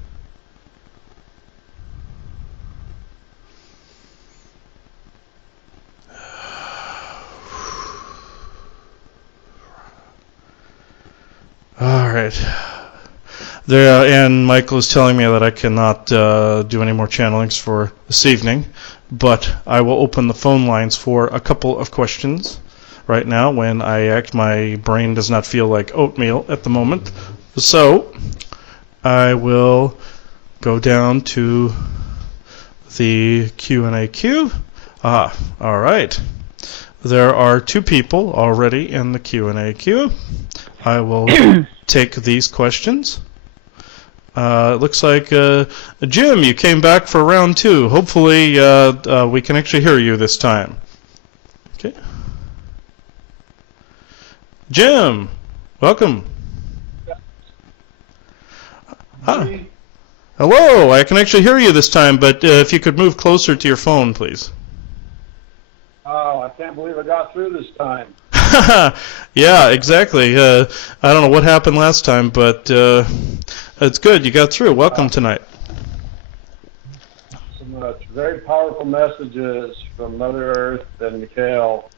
All right. And Michael is telling me that I cannot do any more channelings for this evening, but I will open the phone lines for a couple of questions right now when my brain does not feel like oatmeal at the moment. So I will go down to the Q&A queue. All right. There are 2 people already in the Q&A queue. I will take these questions. It looks like, Jim, you came back for round 2. Hopefully we can actually hear you this time. Okay. Jim, welcome. Hi. Hello, I can actually hear you this time, but if you could move closer to your phone, please. Oh, I can't believe I got through this time. Yeah, exactly. I don't know what happened last time, but it's good. You got through. Welcome tonight. Some very powerful messages from Mother Earth and Mikhail.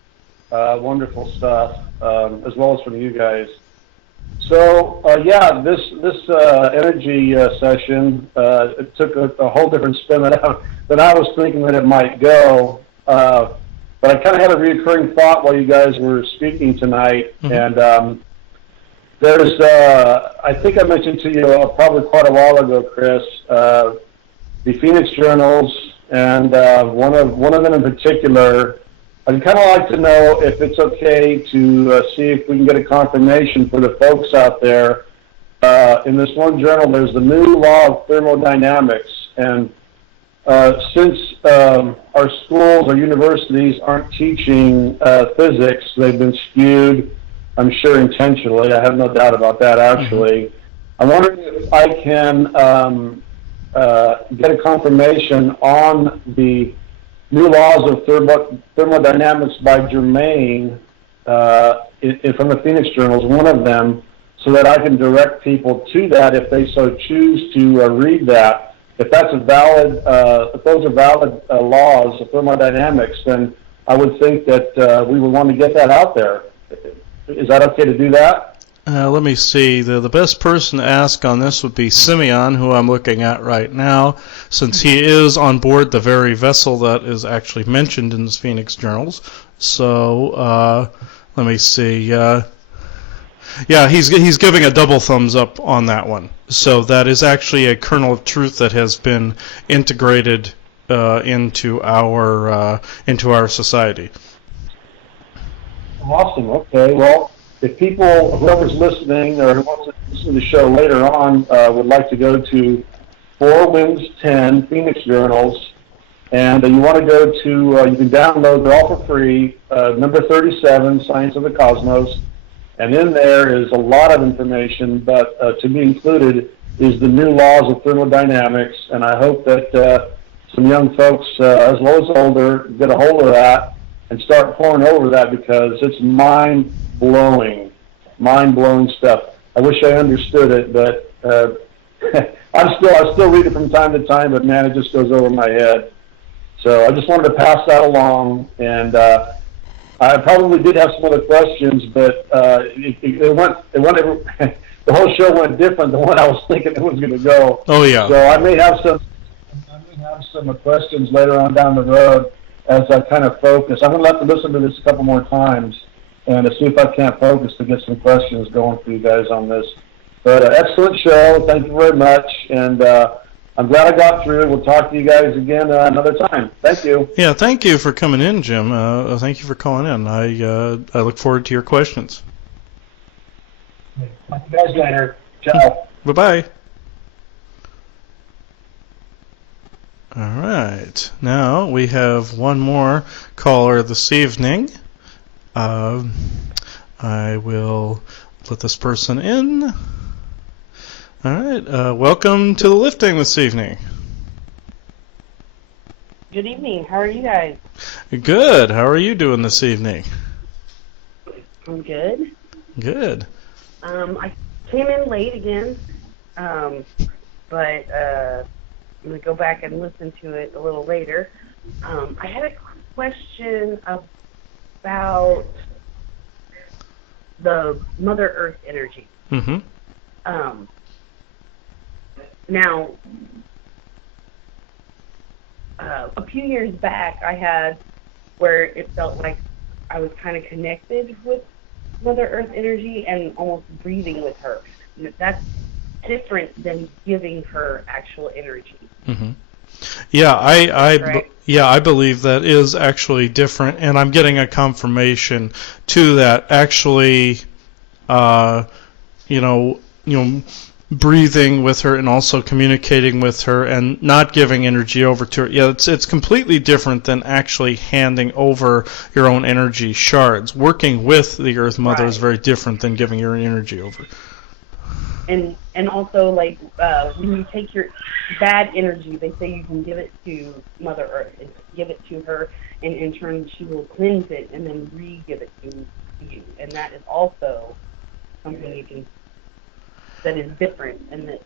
Wonderful stuff, as well as from you guys. So, yeah, this energy session, it took a whole different spin than I was thinking that it might go. But I kind of had a recurring thought while you guys were speaking tonight, and there's, I think I mentioned to you probably quite a while ago, Chris, the Phoenix Journals, and one of them in particular. I'd kind of like to know if it's okay to see if we can get a confirmation for the folks out there. In this one journal, there's the new law of thermodynamics, and since our schools or universities aren't teaching physics, they've been skewed, I'm sure intentionally. I have no doubt about that, actually. I'm wondering if I can get a confirmation on the new laws of thermodynamics by Germain from the Phoenix Journals, one of them, so that I can direct people to that if they so choose to read that. If that's a valid, if those are valid laws of thermodynamics, then I would think that we would want to get that out there. Is that okay to do that? Let me see. The best person to ask on this would be Simeon, who I'm looking at right now, since he is on board the very vessel that is actually mentioned in the Phoenix Journals. So let me see. Yeah, he's giving a double thumbs up on that one. So that is actually a kernel of truth that has been integrated into our society. Awesome. Okay. Well, if people, whoever's listening or who wants to listen to the show later on, would like to go to 4 Winds 10 Phoenix Journals, and you want to go to, you can download, they're all for free, number 37, Science of the Cosmos. And in there is a lot of information, but to be included is the new laws of thermodynamics. And I hope that some young folks, as well as older, get a hold of that and start pouring over that, because it's mind-blowing stuff. I wish I understood it, but I still read it from time to time, but man, it just goes over my head. So I just wanted to pass that along, and I probably did have some other questions, but it went the whole show went different than what I was thinking it was going to go. Oh yeah. So I may have some questions later on down the road as I kind of focus. I'm going to have to listen to this a couple more times and see if I can't focus to get some questions going for you guys on this. But excellent show. Thank you very much, and I'm glad I got through. We'll talk to you guys again another time. Thank you. Yeah, thank you for coming in, Jim. Thank you for calling in. I look forward to your questions. Talk to you guys later. Ciao. Bye-bye. All right. Now we have one more caller this evening. I will let this person in. All right. Welcome to the lifting this evening. Good evening. How are you guys? Good. How are you doing this evening? I'm good. Good. I came in late again, but I'm going to go back and listen to it a little later. I had a question about the Mother Earth energy. Mm-hmm. Now, a few years back, I had where it felt like I was kind of connected with Mother Earth energy and almost breathing with her. That's different than giving her actual energy. Mm-hmm. Yeah, I believe that is actually different, and I'm getting a confirmation to that. Actually, breathing with her and also communicating with her and not giving energy over to her. Yeah, it's completely different than actually handing over your own energy shards. Working with the Earth Mother is very different than giving your energy over. And also, like, when you take your bad energy, they say you can give it to Mother Earth and give it to her, and in turn she will cleanse it and then re-give it to you. And that is also something that is different and that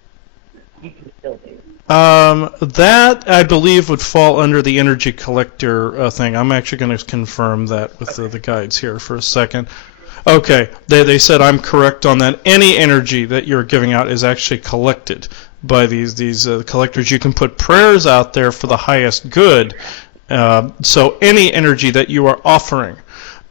you can still do. That, I believe, would fall under the energy collector thing. I'm actually going to confirm that with the guides here for a second. Okay, they said I'm correct on that. Any energy that you're giving out is actually collected by these collectors. You can put prayers out there for the highest good. So any energy that you are offering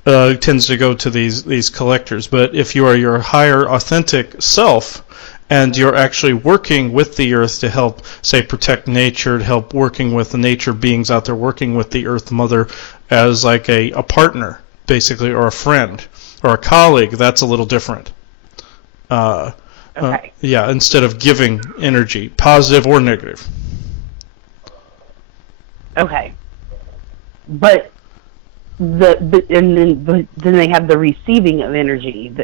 tends to go to these collectors. But if you are your higher, authentic self, and you're actually working with the earth to help, say, protect nature, to help working with the nature beings out there, working with the Earth Mother as like a partner, basically, or a friend, or a colleague, that's a little different. Okay. Yeah, instead of giving energy, positive or negative. Okay. But then they have the receiving of energy.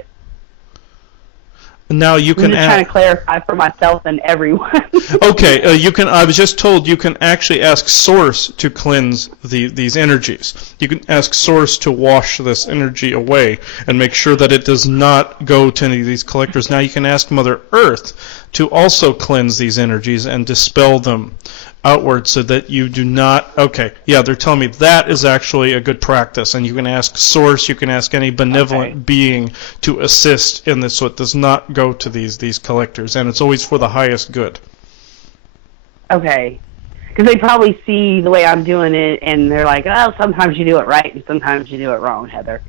Now you I'm can just trying to clarify for myself and everyone. Okay, you can. I was just told you can actually ask Source to cleanse these energies. You can ask Source to wash this energy away and make sure that it does not go to any of these collectors. Now you can ask Mother Earth to also cleanse these energies and dispel them outward so that you do not. Okay, yeah, they're telling me that is actually a good practice, and you can ask Source, you can ask any benevolent being to assist in this so it does not go to these collectors, and it's always for the highest good. Okay. Because they probably see the way I'm doing it, and they're like, oh, sometimes you do it right, and sometimes you do it wrong, Heather.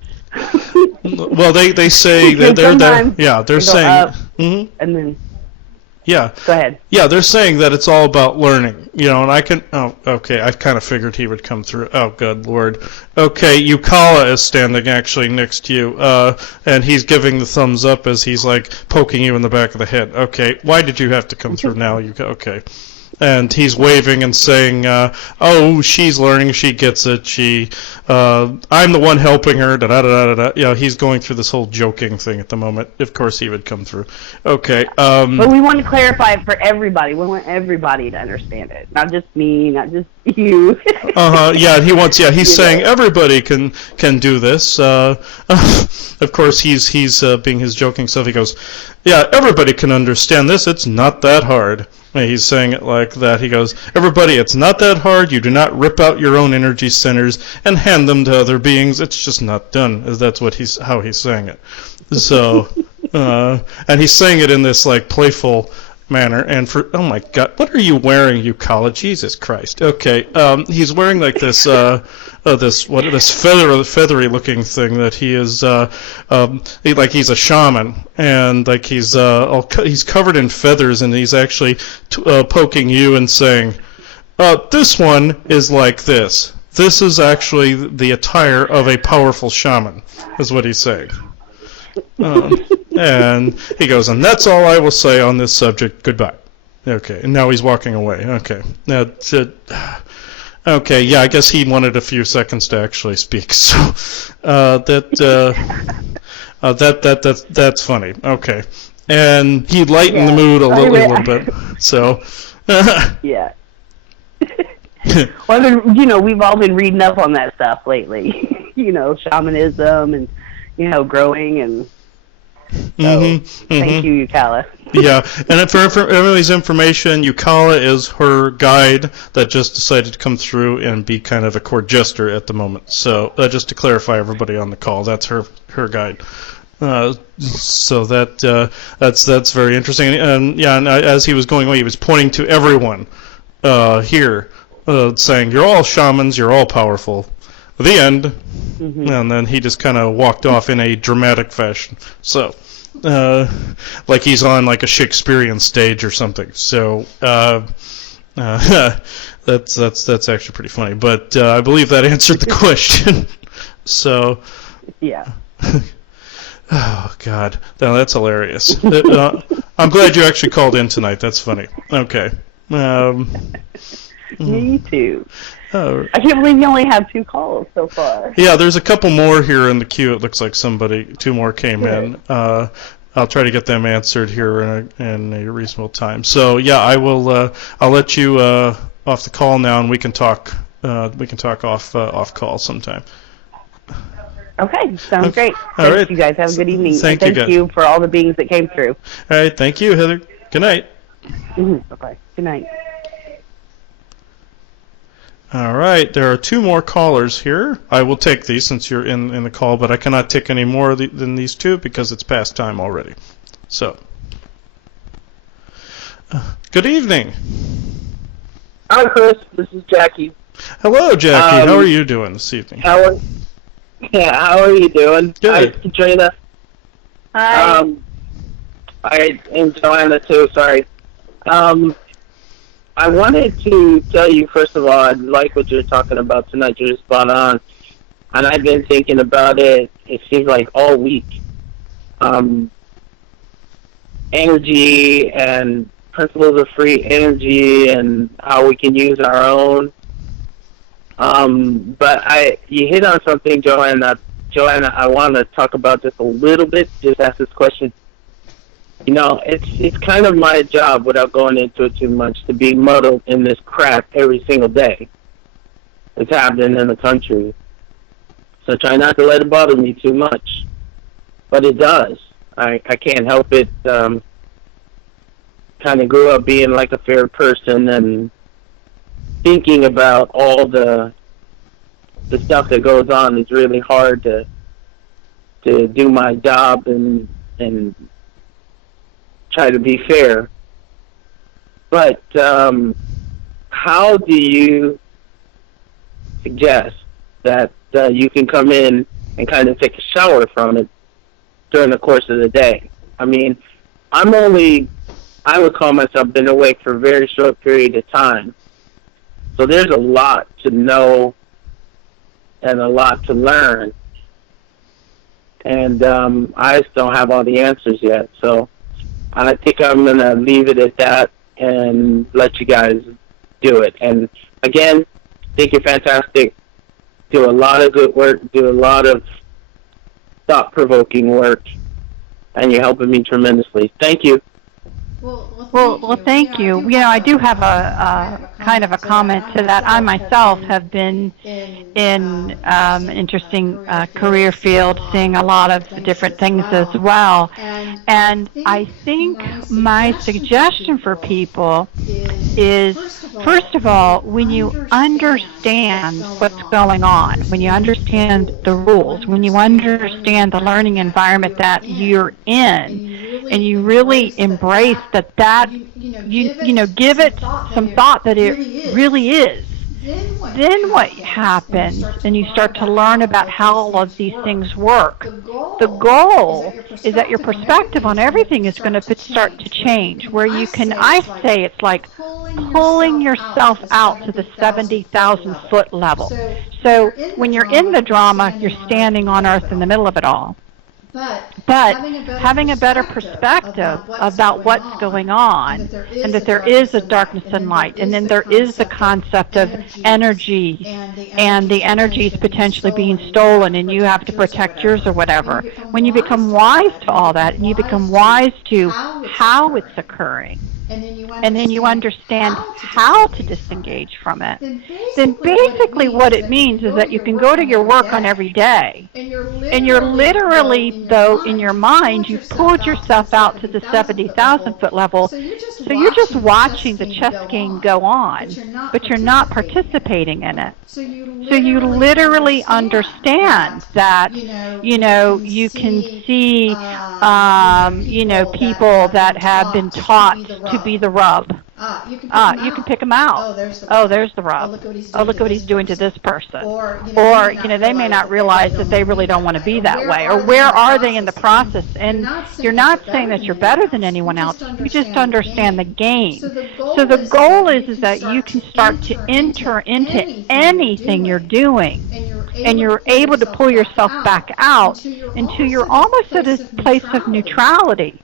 Well, they say that they're saying, up, and then yeah, go ahead. Yeah, they're saying that it's all about learning, and I can, okay, I kind of figured he would come through. Oh, good Lord. Okay, Yukala is standing actually next to you, and he's giving the thumbs up as he's like poking you in the back of the head. Okay, why did you have to come through now? Okay. And he's waving and saying, "Oh, she's learning. She gets it. I'm the one helping her." Da da da da da. Yeah, he's going through this whole joking thing at the moment. Of course, he would come through. Okay. But we want to clarify it for everybody. We want everybody to understand it, not just me, not just you. Yeah, he wants. Yeah, he's saying everybody can do this. Of course, he's being his joking self. He goes, "Yeah, everybody can understand this. It's not that hard." He's saying it like that. He goes, "Everybody, it's not that hard. You do not rip out your own energy centers and hand them to other beings. It's just not done." That's how he's saying it. So, and he's saying it in this like playful manner. And oh my God, what are you wearing, you college? Jesus Christ. Okay, he's wearing like this this feathery looking thing that he is like he's a shaman, and like he's covered in feathers, and he's actually poking you and saying, "This one is like this. This is actually the attire of a powerful shaman," is what he's saying. And he goes, "And that's all I will say on this subject. Goodbye." Okay, and now he's walking away. Okay, now. Okay, yeah, I guess he wanted a few seconds to actually speak. So that's funny. Okay, and he lightened the mood a little bit. So yeah. Well, we've all been reading up on that stuff lately. Shamanism and growing and. So, thank you, Yukala. Yeah, and for everybody's information, Yukala is her guide that just decided to come through and be kind of a court jester at the moment. So just to clarify, everybody on the call, that's her guide. So that's very interesting. And yeah, and as he was going away, he was pointing to everyone here, saying, "You're all shamans. You're all powerful." The end. Mm-hmm. And then he just kind of walked off in a dramatic fashion. So, like he's on like a Shakespearean stage or something. So, that's actually pretty funny. But I believe that answered the question. So. Yeah. Oh God, no, that's hilarious. I'm glad you actually called in tonight. That's funny. Okay. Me too. I can't believe you only have 2 calls so far. Yeah, there's a couple more here in the queue. It looks like 2 more came in. I'll try to get them answered here in a reasonable time. So yeah, I will. I'll let you off the call now, and we can talk. Off call sometime. Okay, sounds great. All right. You guys have a good evening. Thank you for all the beings that came through. All right, thank you, Heather. Good night. Bye-bye. Good night. All right, there are 2 more callers here. I will take these since you're in the call, but I cannot take any more than these 2 because it's past time already. So, good evening. Hi, Chris. This is Jackie. Hello, Jackie. How are you doing this evening? How are you doing? Good. Hi, Katrina. Hi. And Joanna too, sorry. I wanted to tell you, first of all, I like what you're talking about tonight. You're spot on. And I've been thinking about it, it seems like all week. Energy and principles of free energy and how we can use our own. But you hit on something, Joanna. Joanna, I want to talk about this a little bit, just ask this question. You know, it's kind of my job, without going into it too much, to be muddled in this crap every single day. It's happening in the country. So try not to let it bother me too much. But it does. I can't help it. Kind of grew up being like a fair person and thinking about all the stuff that goes on. It's really hard to do my job and try to be fair. But how do you suggest that you can come in and kind of take a shower from it during the course of the day? I mean, I would call myself been awake for a very short period of time. So there's a lot to know and a lot to learn. And I just don't have all the answers yet. So I think I'm going to leave it at that and let you guys do it. And again, I think you're fantastic. Do a lot of good work, do a lot of thought-provoking work, and you're helping me tremendously. Thank you. Well, thank you. You know, I do have a kind of a comment to that. I myself have been in interesting career field, seeing a lot of different things as well. And I think my suggestion for people is, first of all, when you understand what's going on, when you understand the rules, when you understand the learning environment that you're in, and you really embrace that you know, give it some thought that it really is, then what happens, and you start to learn about how all of these things work. The goal is that your perspective on everything is going to start to change, where you can, I say it's like pulling yourself out to the 70,000 foot level. So when you're in the drama, you're standing on earth in the middle of it all. But having a better perspective about what's going on, and that there is a darkness and light, and then there is the concept of energy, and the energy is potentially being stolen, and you have to protect yours or whatever. When you become wise to all that, and you become wise to how it's occurring, and then you understand how to disengage from it, then basically what it means is that you can go to your work on every day, and you're literally, though, in your mind, you've pulled yourself out to the 70,000 foot level, so you're just watching the chess game go on, but you're not participating in it. So you literally understand that, you know, you can see, you know, people that have been taught to be the rub. You can pick them out. Oh, there's the rub. Oh, look what he's doing to this person. Or, you know, they may not realize that they really don't want to be that way. Or where are they in the process? And you're not saying that you're better than anyone else. You just understand the game. So the goal is that you can start to enter into anything you're doing. And you're able to pull yourself back out until you're almost at a place of neutrality,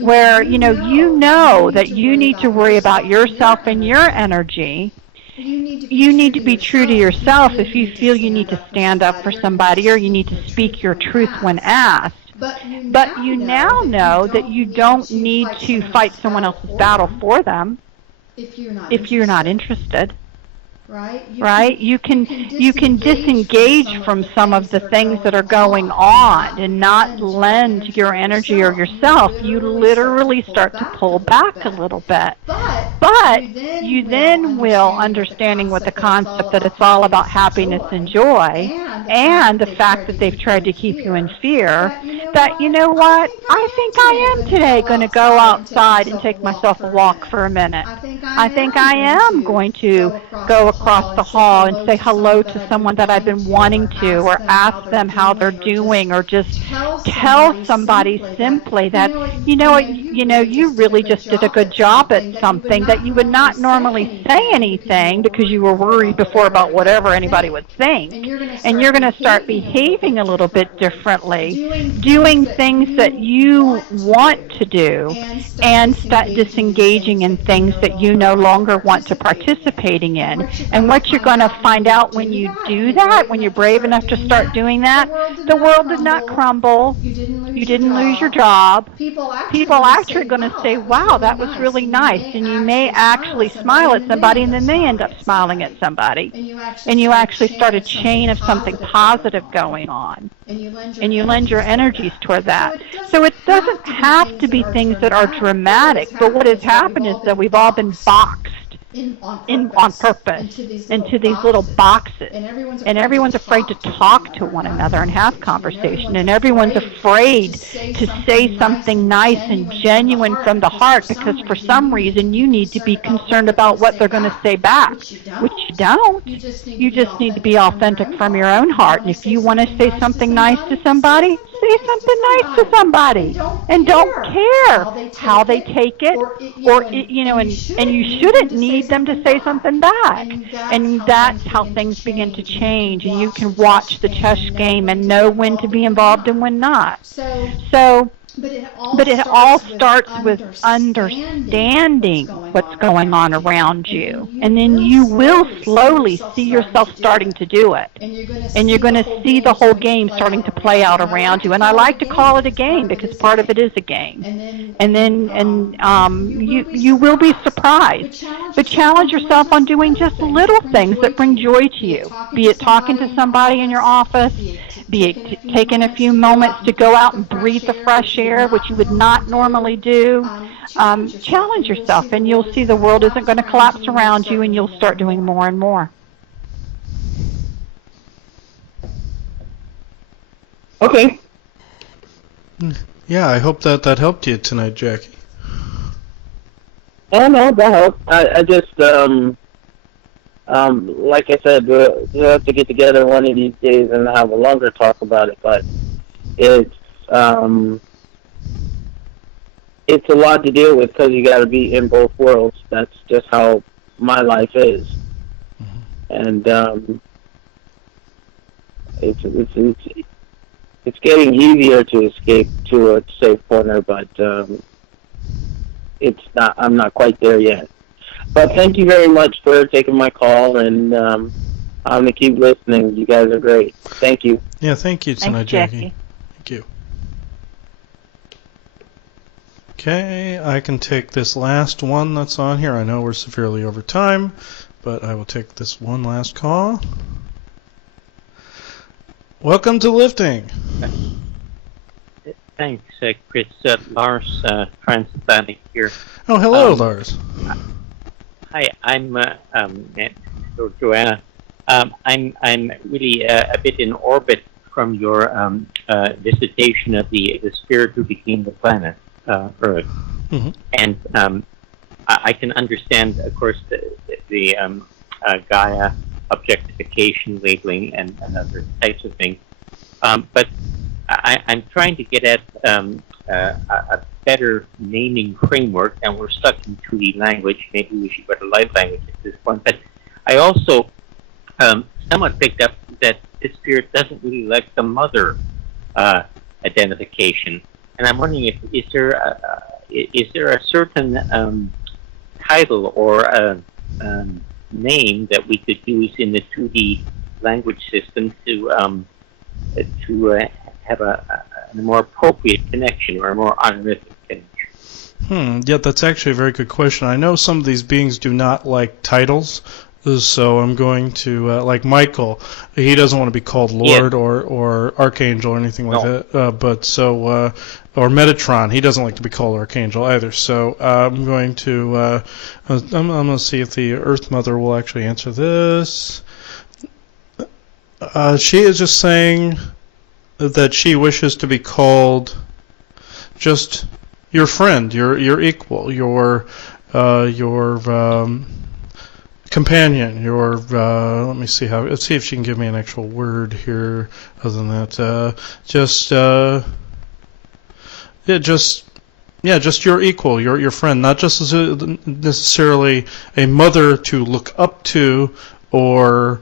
where you know that you need to worry about yourself and your energy. You need to be true to yourself if you feel you need to stand up for somebody, or you need to speak your truth when asked. But you now know that you don't need to fight someone else's battle for them if you're not interested. Right? You can disengage from some of the things that are going on and not lend your energy or yourself. You literally start to pull back a little bit. But you then will, understanding what the concept that it's all about happiness and joy, and the fact that they've tried to keep you in fear, that, you know what, I think I am today going to go outside and take myself a walk for a minute. I think I am going to go across the hall and say hello to someone that I've been wanting to, or ask them how they're doing, or just tell somebody simply that, you really just did a good job at something, that you would not normally say anything because you were worried before about whatever anybody would think. And you're going to start behaving a little bit differently, doing things that you want to do, and start disengaging in things that you no longer want to participating in. And what you're going to find out when you do that, when you're brave enough to start doing that, the world did not crumble. You didn't lose your job. People actually are going to say, wow, that was really nice. And you may actually smile at somebody, and then they end up smiling at somebody. And you actually start a chain of something positive going on. And you lend your energies toward that. So it doesn't have to be things that are dramatic, but what has happened is that we've all been boxed on purpose into these little boxes, and everyone's afraid to talk to one another and have conversation, and everyone's afraid to say something nice and genuine from the heart because for some reason you need to be concerned about what they're going to say back, which you don't. You just need to be authentic from your own heart, and if you want to say something nice to somebody, say something nice to somebody, and don't care how they take it, and you shouldn't need them to say something back. And that's how things begin to change, and you can watch the chess game and know when to be involved and when not. But it all starts with understanding what's going on around you. And then you will slowly see yourself starting to do it. And you're going to see the whole game starting to play out around you. And I like to call it a game because part of it is a game. You will be surprised. But challenge yourself on doing just little things that bring joy to you. Be it talking to somebody in your office, be it taking a few moments to go out and breathe the fresh air, which you would not normally do. Challenge yourself, and you'll see the world isn't going to collapse around you, and you'll start doing more and more. Okay. Yeah, I hope that helped you tonight, Jackie. Oh, no, that helped. I just, like I said, we'll have to get together one of these days and have a longer talk about it, but it's a lot to deal with because you got to be in both worlds. That's just how my life is, and it's getting easier to escape to a safe corner, but it's not. I'm not quite there yet. But thank you very much for taking my call, and I'm gonna keep listening. You guys are great. Thank you. Yeah, thank you tonight, Jackie. Thank you. Okay, I can take this last one that's on here. I know we're severely over time, but I will take this one last call. Welcome to Lifting. Thanks, Chris. Lars, Transatlantic here. Oh, hello, Lars. Hi, I'm Joanna. I'm really a bit in orbit from your dissertation of the spirit who became the planet Earth, and I can understand, of course, the Gaia objectification, labeling, and other types of things. But I'm trying to get at a better naming framework, and we're stuck in 2D language. Maybe we should go to light language at this point. But I also somewhat picked up that this spirit doesn't really like the mother identification, and I'm wondering is there a certain title or a name that we could use in the 2D language system to have a more appropriate connection or a more honorific connection? Yeah, that's actually a very good question. I know some of these beings do not like titles, so I'm going to, like Michael, he doesn't want to be called Lord or Archangel or anything like that. Or Metatron, he doesn't like to be called Archangel either. So I'm going to, I'm going to see if the Earth Mother will actually answer this. She is just saying that she wishes to be called just your friend, your equal, your companion, your let's see if she can give me an actual word here other than that. Just your equal, your friend, not just necessarily a mother to look up to, or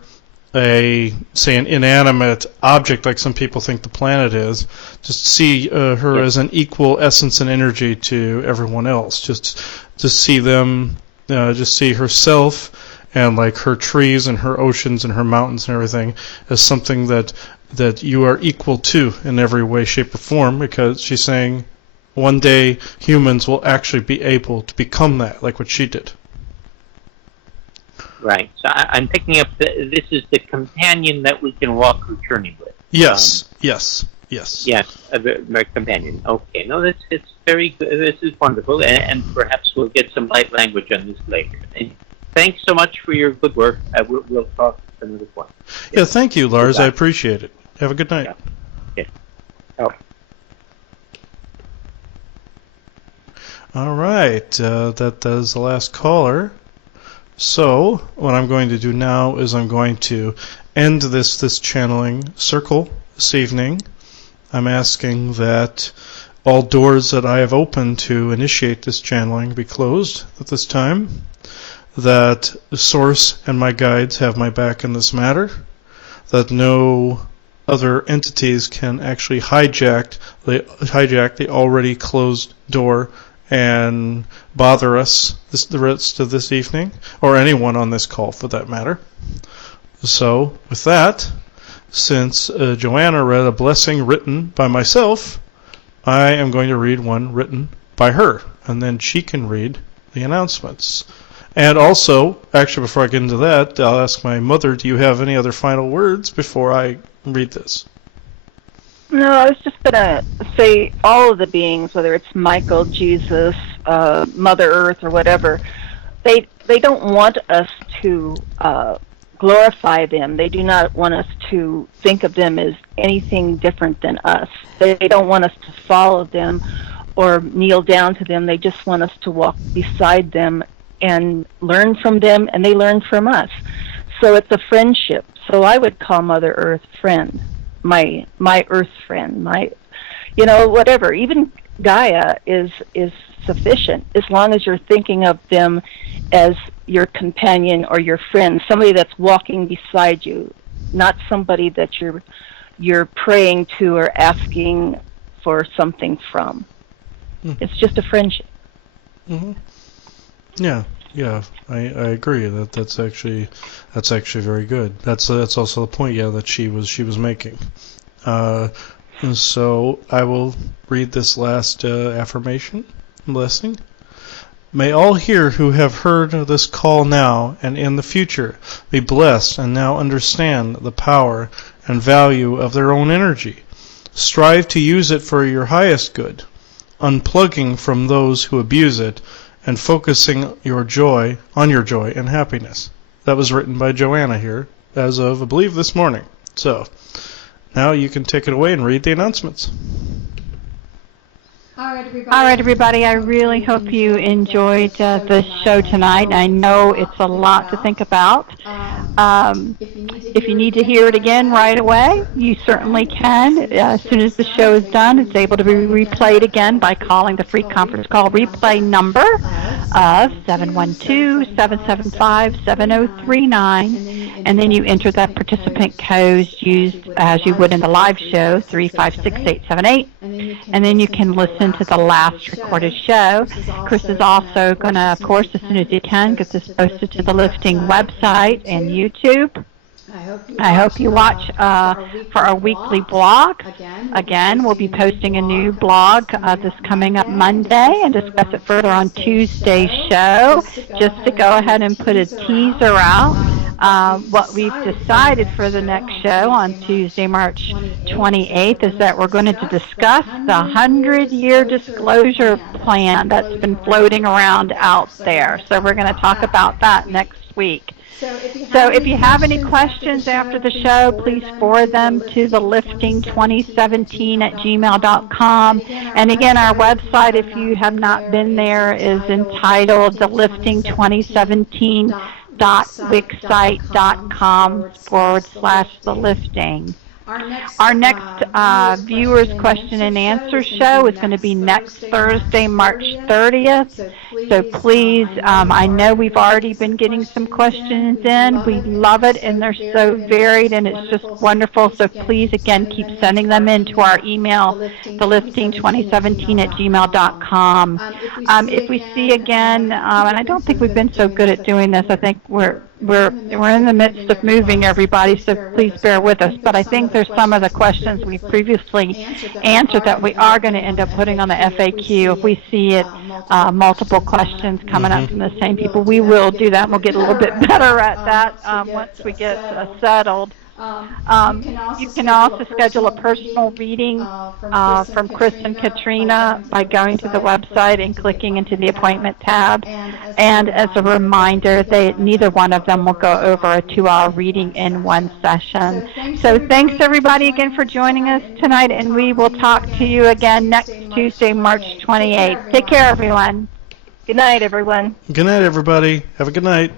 say an inanimate object like some people think the planet is. Just see her as an equal essence and energy to everyone else. Just see them, just see herself and like her trees and her oceans and her mountains and everything as something that you are equal to in every way, shape, or form, because she's saying one day humans will actually be able to become that, like what she did. Right. So I'm picking up this is the companion that we can walk through journey with. Yes. Yes, my companion. Okay. No, it's very good. This is wonderful, and perhaps we'll get some light language on this later. And thanks so much for your good work. We'll talk another point. Yeah, thank you, Lars. I appreciate it. Have a good night. Yeah. Oh. All right. That is the last caller. So what I'm going to do now is I'm going to end this channeling circle this evening. I'm asking that all doors that I have opened to initiate this channeling be closed at this time, that the source and my guides have my back in this matter, that no other entities can actually hijack the already closed door and bother us the rest of this evening, or anyone on this call for that matter. So, with that, since Joanna read a blessing written by myself, I am going to read one written by her, and then she can read the announcements. And also, actually before I get into that, I'll ask my mother, do you have any other final words before I read this? No, I was just going to say all of the beings, whether it's Michael, Jesus, Mother Earth, or whatever, they don't want us to glorify them. They do not want us to think of them as anything different than us. They don't want us to follow them or kneel down to them. They just want us to walk beside them and learn from them, and they learn from us. So it's a friendship. So I would call Mother Earth friend. My earth friend, whatever. Even Gaia is sufficient as long as you're thinking of them as your companion or your friend, somebody that's walking beside you, not somebody that you're praying to or asking for something from. It's just a friendship. Mm-hmm. Yeah, I agree. That's actually very good. That's also the point, that she was making. So I will read this last affirmation blessing. May all here who have heard this call now and in the future be blessed and now understand the power and value of their own energy. Strive to use it for your highest good, unplugging from those who abuse it, and focusing on your joy and happiness. That was written by Joanna here, as of, I believe, this morning. So, now you can take it away and read the announcements. All right, everybody. I really hope you enjoyed the show tonight. I know it's a lot to think about. If you need to hear it again right away, you certainly can. As soon as the show is done, it's able to be replayed again by calling the free conference call replay number of 712-775-7039, and then you enter that participant code used as you would in the live show, 356878, and then you can listen to the last recorded show. Chris is also going to, of course, as soon as he can, get this posted to the Lifting website and YouTube. I hope you watch for our weekly blog. Again, we'll be posting a new blog this coming up Monday and discuss it further on Tuesday's show. Just to go ahead and put a teaser out, what we've decided for the next show on Tuesday, March 28th, is that we're going to discuss the 100-year disclosure plan that's been floating around out there. So we're going to talk about that next week. So if you have any questions after the show, please forward them to the lifting2017@gmail.com. And again, our website, if you have not been there, is entitled the Lifting 2017 wix.wixsite.com/the listing. Our next viewers question and answer show is going to be next Thursday, March 30th. So please, I know we've already been getting some questions in. We love it, and they're so varied, and it's just wonderful. So please, again, keep sending them in to our email, thelisting2017@gmail.com. If we see again, and I don't think we've been so good at doing this. I think we're in the midst of moving, everybody, so please bear with us. But I think there's some of the questions we previously answered that we are going to end up putting on the FAQ. If we see it, multiple questions coming up from the same people, we will do that, and we'll get a little bit better at that once we get settled. You can also schedule a personal reading from Chris and Katrina by going to the website and clicking into the appointment tab. And as a reminder, neither one of them will go over a 2-hour reading in one session. So thanks everybody again for joining us tonight, and we will talk to you again next Tuesday, March 28th. Take care, everyone. Good night, everyone. Good night, everybody. Have a good night.